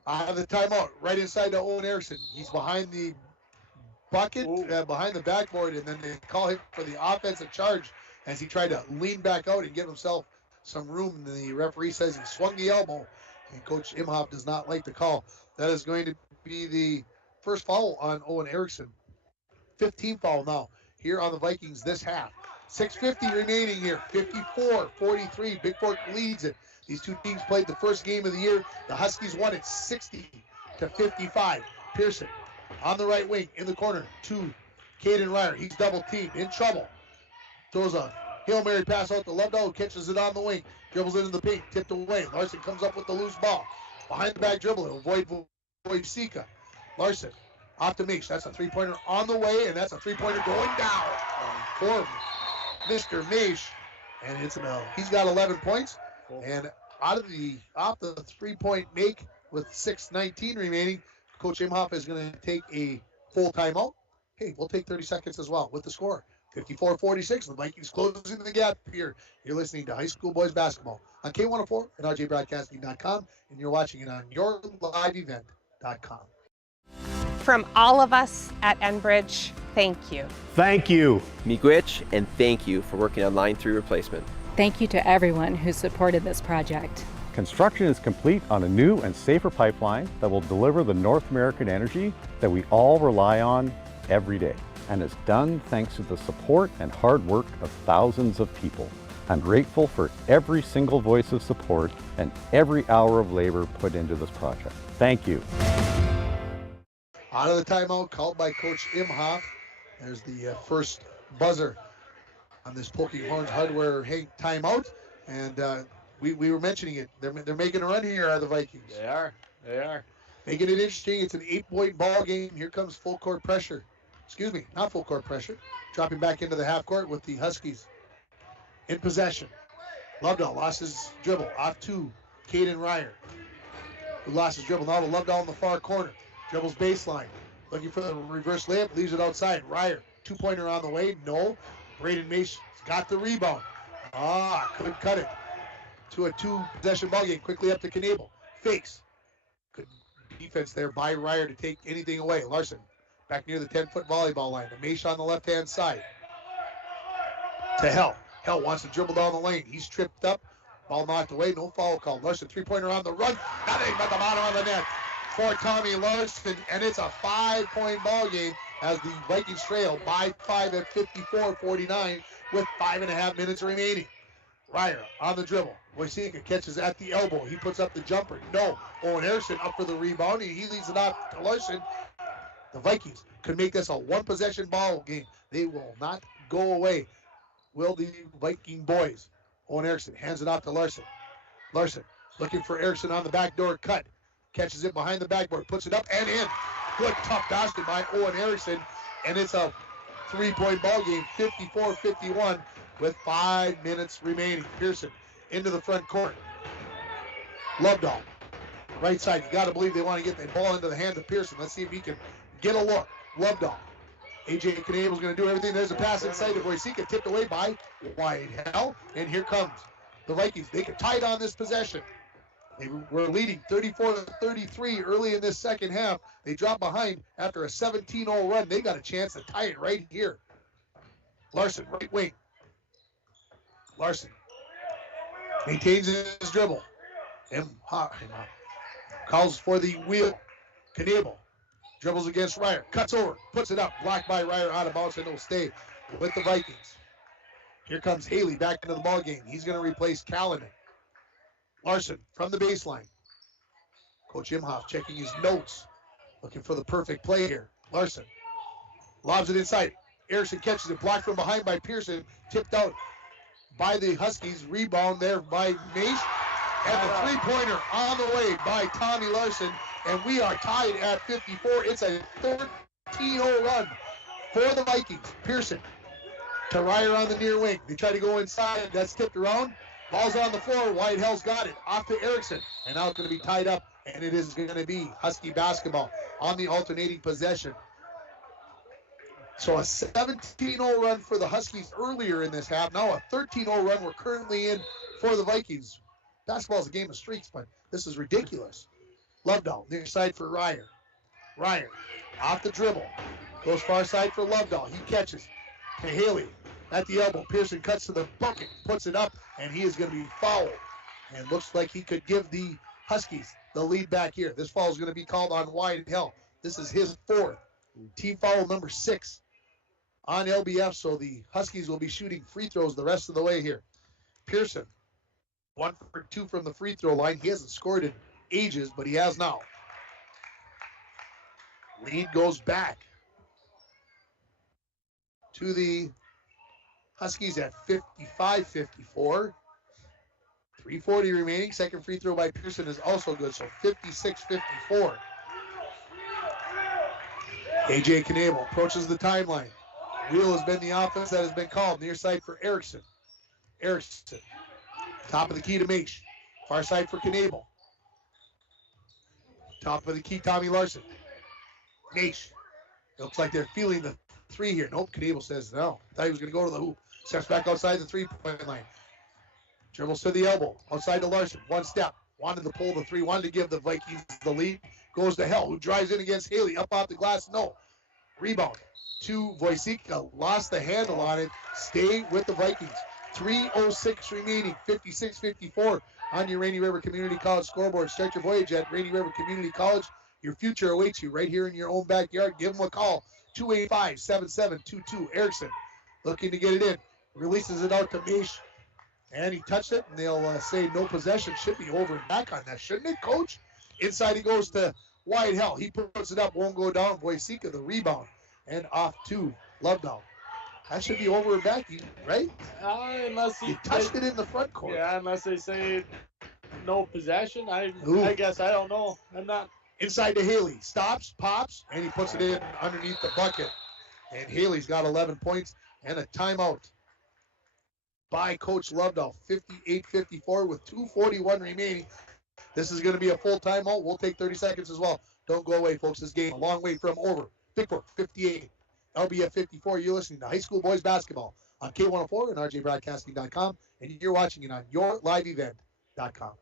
The timeout, right inside to Owen Erickson. He's behind the bucket, behind the backboard, and then they call him for the offensive charge as he tried to lean back out and give himself some room. And the referee says he swung the elbow, and Coach Imhoff does not like the call. That is going to be the first foul on Owen Erickson. 15th foul now here on the Vikings this half. 6:50 remaining here. 54-43. Bigfork leads it. These two teams played the first game of the year. The Huskies won it 60-55. Pearson on the right wing in the corner to Caden Ryer. He's double teamed, in trouble. Throws a Hail Mary pass out to Lovedahl, who catches it on the wing. Dribbles it in the paint, tipped away. Larson comes up with the loose ball. Behind the back dribble, he'll avoid Wojcicka. Larson off to Meish. That's a three-pointer on the way, and that's a three-pointer going down for Mr. Meish. And it's he's got 11 points. And off the three-point make with 6:19 remaining. Coach Imhoff is going to take a full timeout. Hey, we'll take 30 seconds as well with the score. 54-46. The Vikings closing the gap here. You're listening to high school boys basketball on K104 and RJBroadcasting.com, and you're watching it on yourliveevent.com. From all of us at Enbridge, thank you. Thank you. Miigwech, and thank you for working on Line 3 replacement. Thank you to everyone who supported this project. Construction is complete on a new and safer pipeline that will deliver the North American energy that we all rely on every day. And it's done thanks to the support and hard work of thousands of people. I'm grateful for every single voice of support and every hour of labor put into this project. Thank you. Out of the timeout called by Coach Imhoff. There's the first buzzer on this Poking Horns Hardware timeout. And we were mentioning it. They're making a run here, are the Vikings. They are. Making it interesting. It's an 8-point ball game. Here comes full court pressure. Excuse me, not full court pressure. Dropping back into the half court with the Huskies in possession. Lovedahl lost his dribble off to Caden Ryer, who lost his dribble. Now to Lovedahl in the far corner. Dribbles baseline. Looking for the reverse layup. Leaves it outside. Ryer, two-pointer on the way. No. Braden Mace got the rebound. Couldn't cut it. To a two-possession ball game. Quickly up to Knebel. Fakes. Good defense there by Ryer to take anything away. Larson back near the 10-foot volleyball line. The Mace on the left-hand side. To Hell. Hell wants to dribble down the lane. He's tripped up. Ball knocked away. No foul call. Larson, three-pointer on the run. Nothing but the bottom of the net for Tommy Larson. And it's a 5-point ball game as the Vikings trail by 5 at 54-49 with 5.5 minutes remaining. Ryer on the dribble. Wojcicka catches at the elbow. He puts up the jumper. No. Owen Harrison up for the rebound. He leads it off to Larson. The Vikings could make this a one-possession ball game. They will not go away. Will the Viking boys? Owen Harrison hands it off to Larson. Larson looking for Erickson on the backdoor cut. Catches it behind the backboard. Puts it up and in. Good tough basket by Owen Harrison. And it's a 3-point ball game. 54-51 with 5 minutes remaining. Pearson into the front court. Lovedahl. Right side. You got to believe they want to get the ball into the hands of Pearson. Let's see if he can get a look. Lovedahl. A.J. Knebel's going to do everything. There's a pass inside to Wojcicka, tipped away by Whitehell. And here comes the Vikings. They can tie it on this possession. They were leading 34-33 early in this second half. They dropped behind after a 17-0 run. They got a chance to tie it right here. Larson, right wing. Larson maintains his dribble. Calls for the wheel. Knebel dribbles against Ryer. Cuts over. Puts it up. Blocked by Ryer out of bounds, and it'll stay with the Vikings. Here comes Haley back into the ball game. He's going to replace Callanan. Larson from the baseline. Coach Imhoff checking his notes. Looking for the perfect play here. Larson lobs it inside. Erickson catches it. Blocked from behind by Pearson. Tipped out by the Huskies. Rebound there by Mace. And the three-pointer on the way by Tommy Larson. And we are tied at 54. It's a 13-0 run for the Vikings. Pearson to Ryer on the near wing. They try to go inside. That's tipped around. Ball's on the floor. Whitehell's got it. Off to Erickson. And now it's going to be tied up. And it is going to be Husky basketball on the alternating possession. So a 17-0 run for the Huskies earlier in this half. Now a 13-0 run we're currently in for the Vikings. Basketball is a game of streaks, but this is ridiculous. Lovedahl, near side for Ryer. Ryer, off the dribble. Goes far side for Lovedahl. He catches. To Haley, at the elbow. Pearson cuts to the bucket, puts it up, and he is going to be fouled. And looks like he could give the Huskies the lead back here. This foul is going to be called on Whitehell. This is his fourth. Team foul number 6 on LBF, so the Huskies will be shooting free throws the rest of the way here. Pearson, 1 for 2 from the free throw line. He hasn't scored in ages, but he has now. Lead goes back to the Huskies at 55-54. 3:40 remaining. Second free throw by Pearson is also good, so 56-54. A.J. Knebel approaches the timeline. Wheel has been the offense that has been called. Near side for Erickson. Erickson, top of the key to Maish. Far side for Knable. Top of the key, Tommy Larson. Naish. Looks like they're feeling the three here. Nope, Knable says no. Thought he was going to go to the hoop. Steps back outside the three-point line. Dribbles to the elbow. Outside to Larson. One step. Wanted to pull the three. Wanted to give the Vikings the lead. Goes to Hell, who drives in against Haley. Up off the glass. No. Rebound to Wojcicka. Lost the handle on it. Stay with the Vikings. 3:06 remaining. 56-54 on your Rainy River Community College scoreboard. Start your voyage at Rainy River Community College. Your future awaits you right here in your own backyard. Give them a call. 285-7722. Erickson looking to get it in. Releases it out to Maish. And he touched it, and they'll say no possession. Should be over and back on that, shouldn't it, Coach? Inside he goes to Wyatt Hell. He puts it up, won't go down. Wojcicka, the rebound. And off to Lovedown. That should be over and back, right? Unless he touched it in the front court. Yeah, unless they say no possession. I guess I don't know. I'm not. Inside to Haley. Stops, pops, and he puts it in underneath the bucket. And Haley's got 11 points and a timeout by Coach Lovedown. 58-54 with 2:41 remaining. This is going to be a full timeout. We'll take 30 seconds as well. Don't go away, folks. This game a long way from over. Bigfork 58, LBF 54. You're listening to High School Boys Basketball on K104 and RJBroadcasting.com, and you're watching it on YourLiveEvent.com.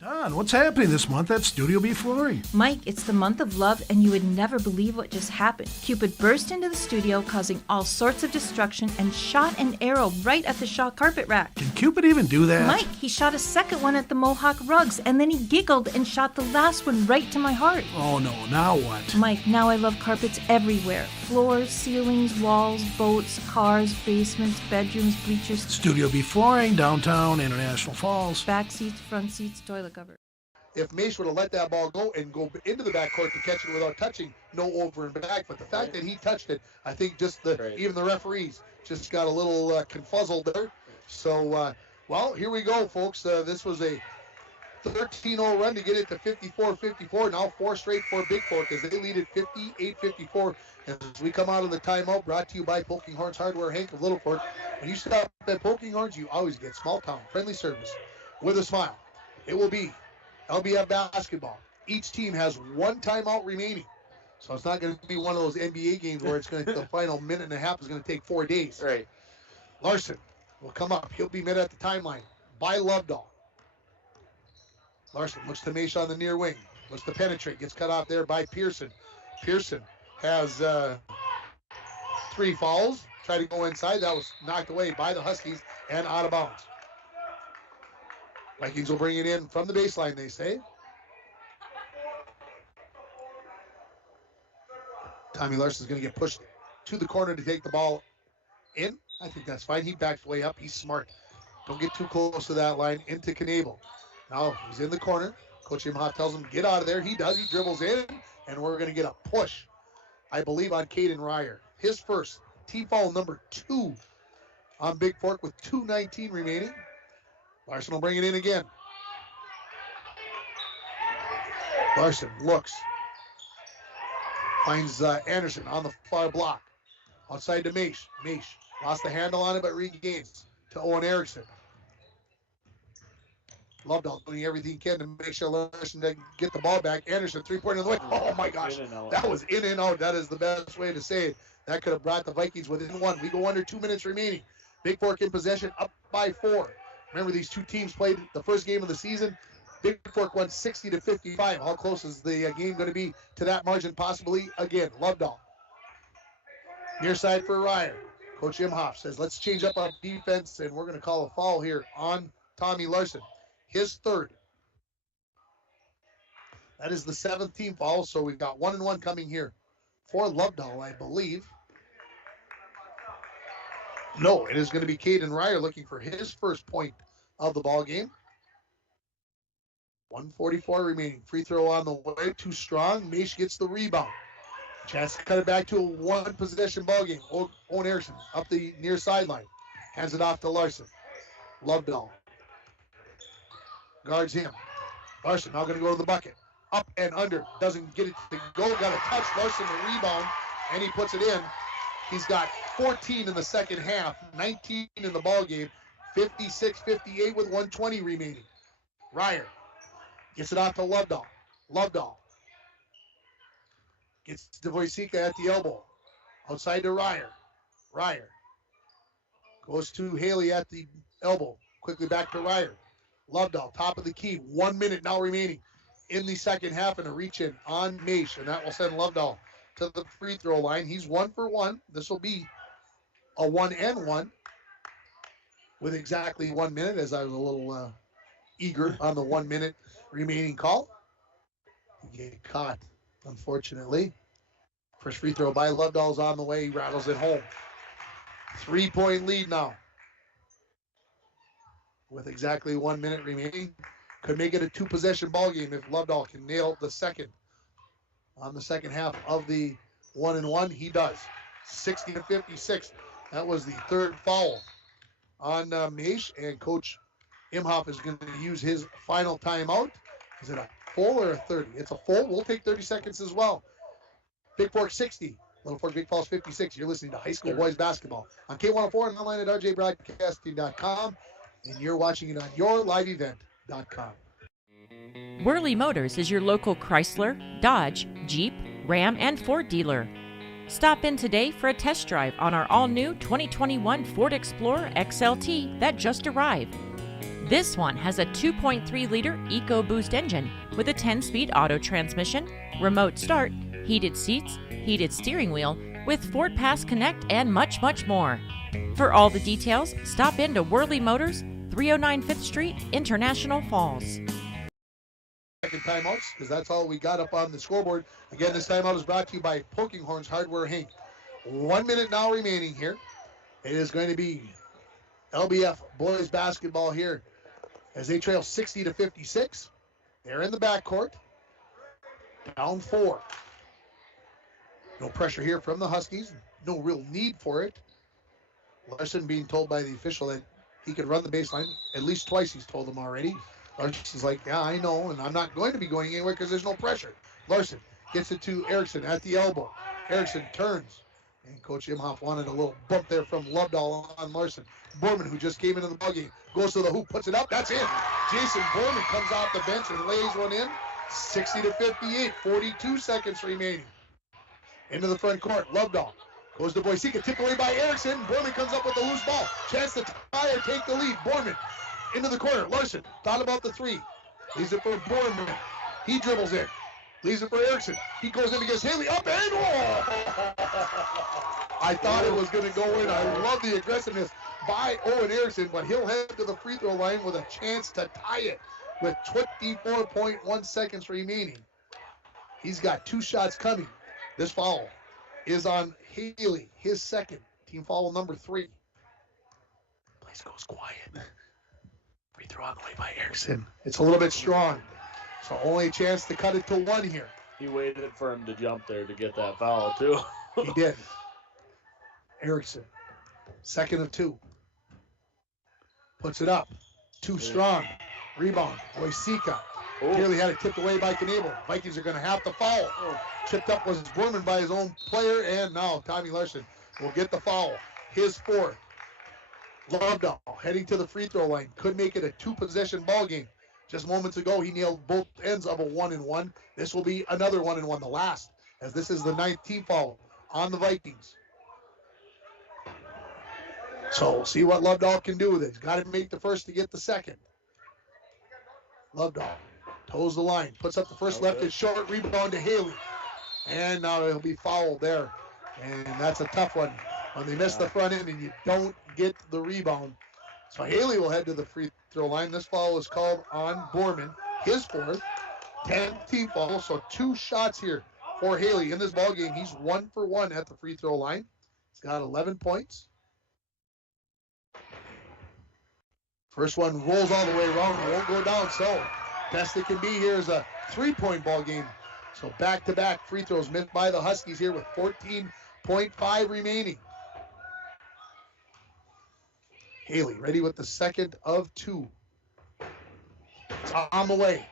Don, what's happening this month at Studio B Flooring? Mike, it's the month of love, and you would never believe what just happened. Cupid burst into the studio, causing all sorts of destruction, and shot an arrow right at the Shaw carpet rack. Can Cupid even do that? Mike, he shot a second one at the Mohawk rugs, and then he giggled and shot the last one right to my heart. Oh no, now what? Mike, now I love carpets everywhere. Floors, ceilings, walls, boats, cars, basements, bedrooms, bleachers. Studio B Flooring, downtown, International Falls. Back seats, front seats, toilet cover. If Maish would have let that ball go and go into the backcourt to catch it without touching, no over and back. But the fact that he touched it, I think just even the referees just got a little confuzzled there. So, well, here we go, folks. This was a 13-0 run to get it to 54-54. Now 4 straight for Bigfork as they lead at 58-54. As we come out of the timeout, brought to you by Poking Horns Hardware, Hank of Littlefork. When you stop at Poking Horns, you always get small town friendly service with a smile. It will be LBF basketball. Each team has 1 timeout remaining. So it's not going to be one of those NBA games where it's going to the final minute and a half is going to take 4 days. Right. Larson will come up. He'll be met at the timeline by Lovedahl. Larson looks to Maish on the near wing. Looks to penetrate. Gets cut off there by Pearson. Pearson has 3 fouls. Tried to go inside. That was knocked away by the Huskies and out of bounds. Vikings will bring it in from the baseline, they say. Tommy Larson's going to get pushed to the corner to take the ball in. I think that's fine. He backs way up. He's smart. Don't get too close to that line. Into Knable. Now he's in the corner. Coach Imhoff tells him to get out of there. He does. He dribbles in, and we're going to get a push, I believe, on Caden Ryer. His first. Team foul number 2 on Bigfork with 2:19 remaining. Larson will bring it in again. Larson looks. Finds Anderson on the far block. Outside to Maish. Maish lost the handle on it, but regains to Owen Erickson. Lovedahl doing everything he can to make sure Larson doesn't get the ball back. Anderson, 3-pointer in the way. Oh, my gosh. That was in and out. That is the best way to say it. That could have brought the Vikings within 1. We go under 2 minutes remaining. Bigfork in possession, up by 4. Remember, these two teams played the first game of the season. Bigfork won 60-55. How close is the game going to be to that margin? Possibly again. Lovedahl. Near side for Ryer. Coach Imhoff says, let's change up our defense, and we're going to call a foul here on Tommy Larson. His 3rd. That is the 7th team foul, so we've got 1-1 coming here for Lovedahl, I believe. No, it is going to be Caden Ryer looking for his first point of the ball game. 1:44 remaining. Free throw on the way. Too strong. Maish gets the rebound. Chance to cut it back to a 1-possession ball game. Owen Erickson up the near sideline. Hands it off to Larson. Lovedahl guards him. Larson now going to go to the bucket. Up and under. Doesn't get it to go. Got a touch. Larson the rebound. And he puts it in. He's got 14 in the second half. 19 in the ball game. 56-58 with 1:20 remaining. Ryer gets it off to Lovedahl. Lovedahl gets to Wojcicka at the elbow. Outside to Ryer. Ryer goes to Haley at the elbow. Quickly back to Ryer. Lovedahl, top of the key. 1 minute now remaining in the second half, and a reach in on Maish, and that will send Lovedahl to the free throw line. He's 1 for 1. This will be a 1-and-1 with exactly 1 minute, as I was a little eager on the 1 minute remaining call. He get caught, unfortunately. First free throw by Lovedahl's on the way. He rattles it home. 3-point lead now. With exactly 1 minute remaining. Could make it a 2-possession ball game if Lovedahl can nail the second. On the second half of the 1-and-1, he does. 60-56. That was the third foul on Maish, and Coach Imhoff is going to use his final timeout. Is it a full or a 30? It's a full. We'll take 30 seconds as well. Bigfork 60, Littlefork Big Falls 56. You're listening to high school boys basketball on K104 and online at rjbroadcasting.com, and you're watching it on yourliveevent.com. Worley Motors is your local Chrysler, Dodge, Jeep, Ram, and Ford dealer. Stop in today for a test drive on our all-new 2021 Ford Explorer XLT that just arrived. This one has a 2.3-liter EcoBoost engine with a 10-speed auto transmission, remote start, heated seats, heated steering wheel, with Ford Pass Connect, and much, much more. For all the details, stop in to Worley Motors, 309 5th Street, International Falls. Second timeouts, because that's all we got up on the scoreboard. Again, this timeout is brought to you by Poking Horns Hardware Inc. 1 minute now remaining here. It is going to be LBF boys basketball here as they trail 60-56. They're in the backcourt. Down 4. No pressure here from the Huskies. No real need for it. Larson being told by the official that he could run the baseline. At least twice he's told them already. Larson's like, yeah, I know, and I'm not going to be going anywhere because there's no pressure. Larson gets it to Erickson at the elbow. Erickson turns, and Coach Imhoff wanted a little bump there from Lovedahl on Larson. Borman, who just came into the ballgame, goes to the hoop, puts it up. That's it. Jason Borman comes off the bench and lays one in. 60-58, 42 seconds remaining. Into the front court, Lovedahl goes to Wojcicka, tipped away by Erickson. Borman comes up with a loose ball. Chance to tie or take the lead. Borman into the corner. Larson thought about the three. Leaves it for Borman. He dribbles in. Leaves it for Erickson. He goes in against Haley. Up and I thought it was going to go in. I love the aggressiveness by Owen Erickson, but he'll head to the free throw line with a chance to tie it with 24.1 seconds remaining. He's got 2 shots coming. This foul is on Haley, his second. Team foul number 3. Place goes quiet. Free throw on the way by Erickson. It's a little bit strong. So only a chance to cut it to 1 here. He waited for him to jump there to get that foul, too. He did. Erickson, second of 2. Puts it up. Too strong. Rebound. Wojcicka. Nearly had it tipped away by Knebel. Vikings are going to have to foul. Chipped up was Borman by his own player, and now Tommy Larson will get the foul. His 4th. Lovedahl heading to the free throw line. Could make it a 2-possession ball game. Just moments ago, he nailed both ends of a 1-and-1. This will be another 1-and-1, the last, as this is the 9th team foul on the Vikings. So we'll see what Lovedahl can do with it. He's got to make the first to get the second. Lovedahl toes the line, puts up the first left-hand short, rebound to Haley. And now he'll be fouled there. And that's a tough one when they miss the front end and you don't get the rebound. So Haley will head to the free throw line. This foul is called on Borman, his 4th, 10th team foul. So 2 shots here for Haley in this ball game. He's 1 for 1 at the free throw line. He's got 11 points. First one rolls all the way around. It won't go down. So best it can be here is a 3-point ball game. So back-to-back free throws missed by the Huskies here with 14.5 remaining. Haley ready with the second of 2. It's on the way.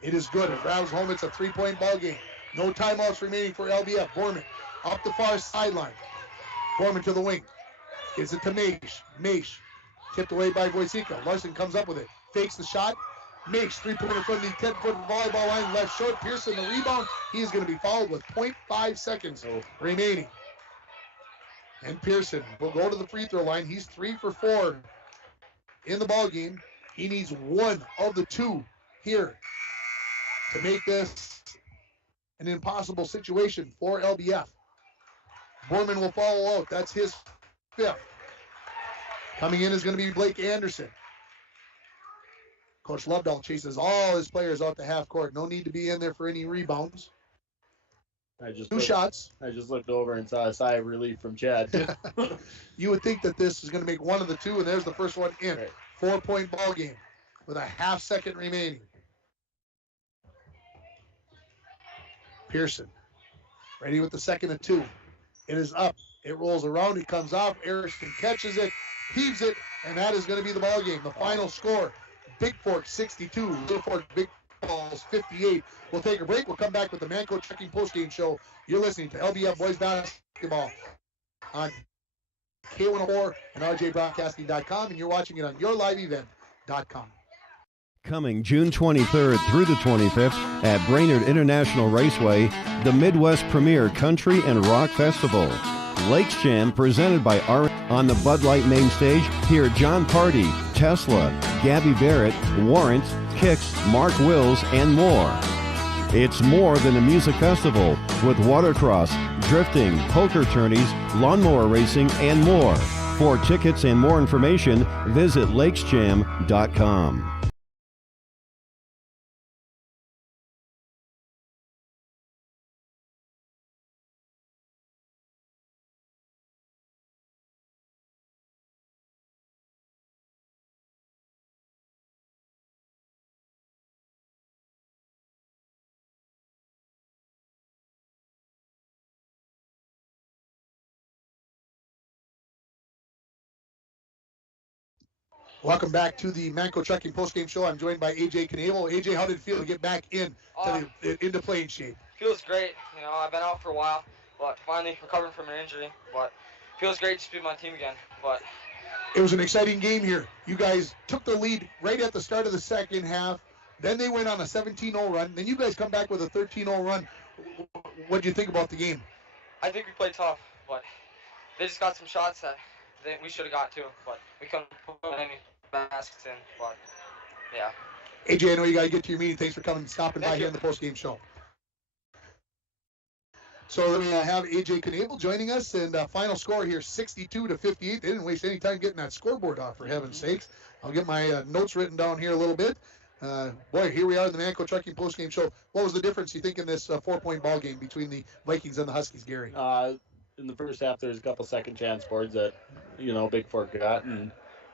It is good. It rattles home. It's a 3-point ball game. No timeouts remaining for LBF. Borman up the far sideline. Borman to the wing. Gives it to Maish. Maish tipped away by Wojcicka. Larson comes up with it. Fakes the shot. makes three-pointer from the 10-foot volleyball line, left short. Pearson, the rebound. He is going to be fouled with 0.5 seconds remaining. And Pearson will go to the free throw line. He's 3 for 4 in the ball game. He needs one of the two here to make this an impossible situation for LBF. Borman will follow out. That's his 5th. Coming in is going to be Blake Anderson. Coach Lovedahl chases all his players out to half court. No need to be in there for any rebounds. Two shots. I just looked over and saw a sigh of relief from Chad. You would think that this is going to make one of the two, and there's the first one in. Right. 4-point ball game with a half second remaining. Pearson ready with the second and 2. It is up. It rolls around. It comes off. Erickson catches it, heaves it, and that is going to be the ball game. The final score: Bigfork 62, Littlefork Big Falls 58. We'll take a break. We'll come back with the Manco Trucking postgame show. You're listening to LBF Boys Basketball on K104 and RJBroadcasting.com, and you're watching it on YourLiveEvent.com. Coming June 23rd through the 25th at Brainerd International Raceway, the Midwest Premier Country and Rock Festival. Lakes Jam presented by on the Bud Light main stage. Hear John Party, Tesla, Gabby Barrett, Warrant, Kicks, Mark Wills, and more. It's more than a music festival with watercross, drifting, poker tourneys, lawnmower racing, and more. For tickets and more information, visit lakesjam.com. Welcome back to the Manco Trucking postgame show. I'm joined by AJ Knable. AJ, how did it feel to get back into playing shape? Feels great. You know, I've been out for a while, but finally recovering from an injury. But feels great to be my team again. But it was an exciting game here. You guys took the lead right at the start of the second half. Then they went on a 17-0 run. Then you guys come back with a 13-0 run. What do you think about the game? I think we played tough, but they just got some shots that we should have got too, but we couldn't put any baskets in. But yeah. AJ, I know you got to get to your meeting. Thanks for coming and stopping by here in the post-game show. So we have AJ Knable joining us, and final score here, 62-58. They didn't waste any time getting that scoreboard off, for heaven's sakes. I'll get my notes written down here a little bit. Boy, here we are in the Manco Trucking postgame show. What was the difference, you think, in this 4-point ball game between the Vikings and the Huskies, Gary? In the first half, there's a couple second chance boards that, Bigfork got, and,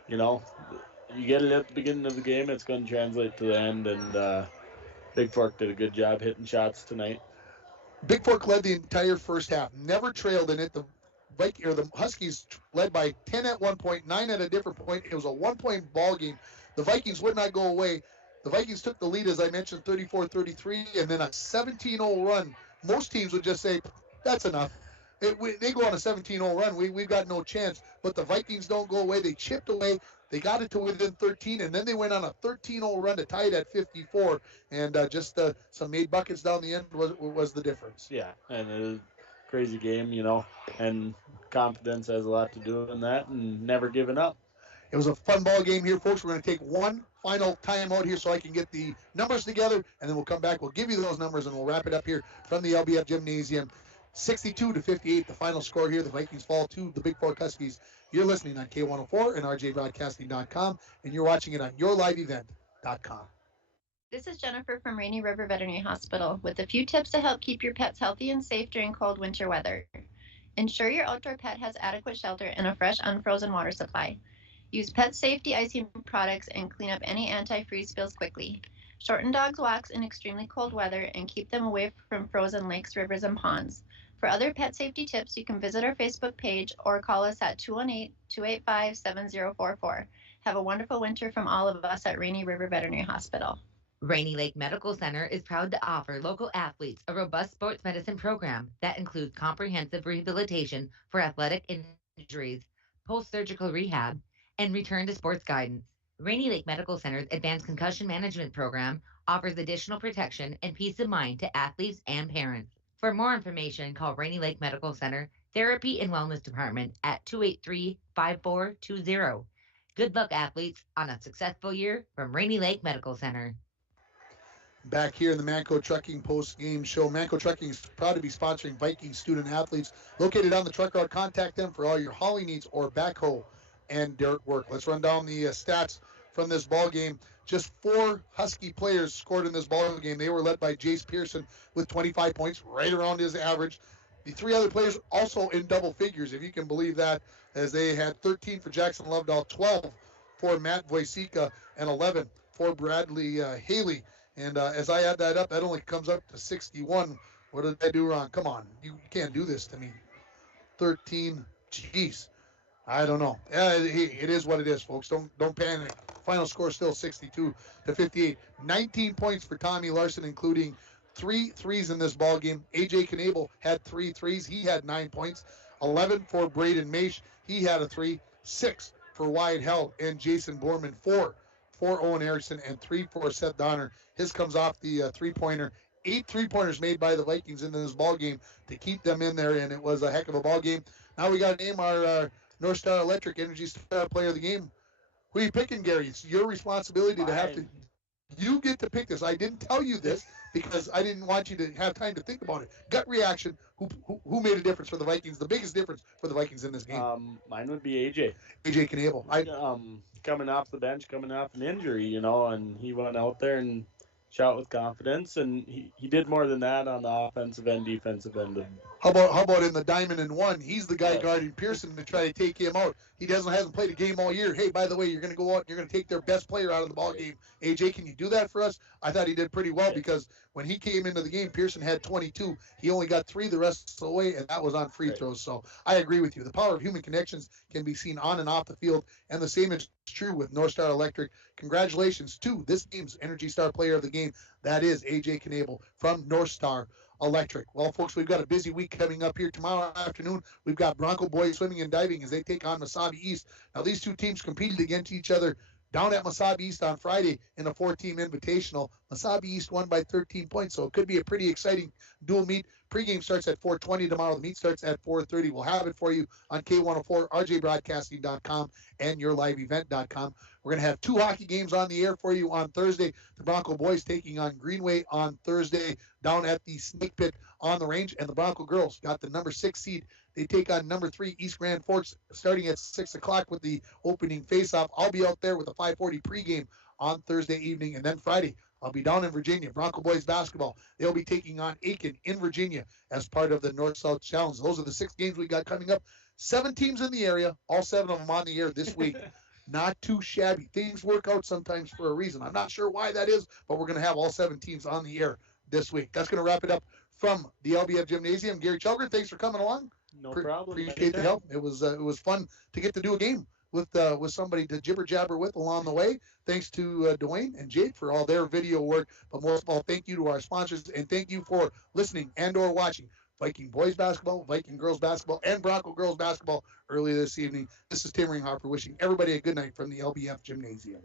you get it at the beginning of the game, it's going to translate to the end, and Bigfork did a good job hitting shots tonight. Bigfork led the entire first half, never trailed in it. The Huskies led by 10 at one point, 9 at a different point. It was a 1-point ball game. The Vikings would not go away. The Vikings took the lead, as I mentioned, 34-33, and then a 17-0 run. Most teams would just say, that's enough. They go on a 17-0 run. We've got no chance. But the Vikings don't go away. They chipped away. They got it to within 13, and then they went on a 13-0 run to tie it at 54. And just some made buckets down the end was the difference. Yeah, and it was a crazy game, and confidence has a lot to do in that, and never giving up. It was a fun ball game here, folks. We're going to take one final timeout here so I can get the numbers together, and then we'll come back. We'll give you those numbers, and we'll wrap it up here from the LBF Gymnasium. 62-58, the final score here. The Vikings fall to the Bigfork Huskies. You're listening on K104 and RJBroadcasting.com, and you're watching it on YourLiveEvent.com. This is Jennifer from Rainy River Veterinary Hospital with a few tips to help keep your pets healthy and safe during cold winter weather. Ensure your outdoor pet has adequate shelter and a fresh, unfrozen water supply. Use pet safety icing products and clean up any antifreeze spills quickly. Shorten dogs' walks in extremely cold weather and keep them away from frozen lakes, rivers, and ponds. For other pet safety tips, you can visit our Facebook page or call us at 218-285-7044. Have a wonderful winter from all of us at Rainy River Veterinary Hospital. Rainy Lake Medical Center is proud to offer local athletes a robust sports medicine program that includes comprehensive rehabilitation for athletic injuries, post-surgical rehab, and return to sports guidance. Rainy Lake Medical Center's Advanced Concussion Management Program offers additional protection and peace of mind to athletes and parents. For more information, call Rainy Lake Medical Center Therapy and Wellness Department at 283-5420. Good luck, athletes, on a successful year from Rainy Lake Medical Center. Back here in the Manco Trucking post-game show. Manco Trucking is proud to be sponsoring Viking student athletes located on the truck route. Contact them for all your hauling needs or backhoe and dirt work. Let's run down the stats from this ball game. Just 4 Husky players scored in this ball game. They were led by Jace Pearson with 25 points, right around his average. The 3 other players also in double figures, if you can believe that, as they had 13 for Jackson Lovedahl, 12 for Matt Wojcicka, and 11 for Bradley Haley. And as I add that up, that only comes up to 61. What did I do wrong? Come on, you can't do this to me. 13, jeez. I don't know. It is what it is, folks. Don't panic. Final score still 62-58. 19 points for Tommy Larson, including 3 threes in this ball game. AJ Knable had 3 threes. He had 9 points. 11 for Braden Maish. He had a 3. 6 for Wyatt Held and Jason Borman. 4 for Owen Erickson and 3 for Seth Donner. His comes off the three-pointer. 8 three-pointers made by the Vikings in this ball game to keep them in there, and it was a heck of a ball game. Now we got to name our North Star Electric Energy Star Player of the Game. Who are you picking, Gary? It's your responsibility to have to. You get to pick this. I didn't tell you this because I didn't want you to have time to think about it. Gut reaction. Who made a difference for the Vikings? The biggest difference for the Vikings in this game. Mine would be AJ. AJ Knable. Coming off the bench, coming off an injury, and he went out there and shot with confidence, and he did more than that on the offensive and defensive end. How about in the diamond and one? He's the guy guarding Pearson to try to take him out. He hasn't played a game all year. Hey, by the way, you're going to go out and you're going to take their best player out of the ball game. AJ, can you do that for us? I thought he did pretty well because when he came into the game, Pearson had 22. He only got 3 the rest of the way, and that was on free throws. So I agree with you. The power of human connections can be seen on and off the field, and the same is true with North Star Electric. Congratulations to this team's Energy Star Player of the Game. That is AJ Knable from North Star Electric. Well, folks, we've got a busy week coming up here. Tomorrow afternoon, we've got Bronco Boys Swimming and Diving as they take on Mesabi East. Now, these 2 teams competed against each other down at Mesabi East on Friday in a 4-team invitational. Mesabi East won by 13 points, so it could be a pretty exciting dual meet. Pregame starts at 4:20 tomorrow. The meet starts at 4:30. We'll have it for you on K104, rjbroadcasting.com, and yourliveevent.com. We're going to have 2 hockey games on the air for you on Thursday. The Bronco boys taking on Greenway on Thursday down at the Snake Pit on the range, and the Bronco girls got the number 6 seed. They take on number 3 East Grand Forks starting at 6 o'clock with the opening faceoff. I'll be out there with a 5:40 pregame on Thursday evening, and then Friday I'll be down in Virginia. Bronco boys basketball, they'll be taking on Aiken in Virginia as part of the North-South Challenge. Those are the 6 games we got coming up. 7 teams in the area, all 7 of them on the air this week. Not too shabby. Things work out sometimes for a reason. I'm not sure why that is, but we're going to have all 7 teams on the air this week. That's going to wrap it up from the LBF Gymnasium. Gary Chelgren, thanks for coming along. No problem. Appreciate the help. It was fun to get to do a game with somebody to jibber jabber with along the way. Thanks to Dwayne and Jake for all their video work. But most of all, thank you to our sponsors, and thank you for listening and or watching Viking boys basketball, Viking girls basketball, and Bronco girls basketball earlier this evening. This is Tim Ringharper wishing everybody a good night from the LBF Gymnasium.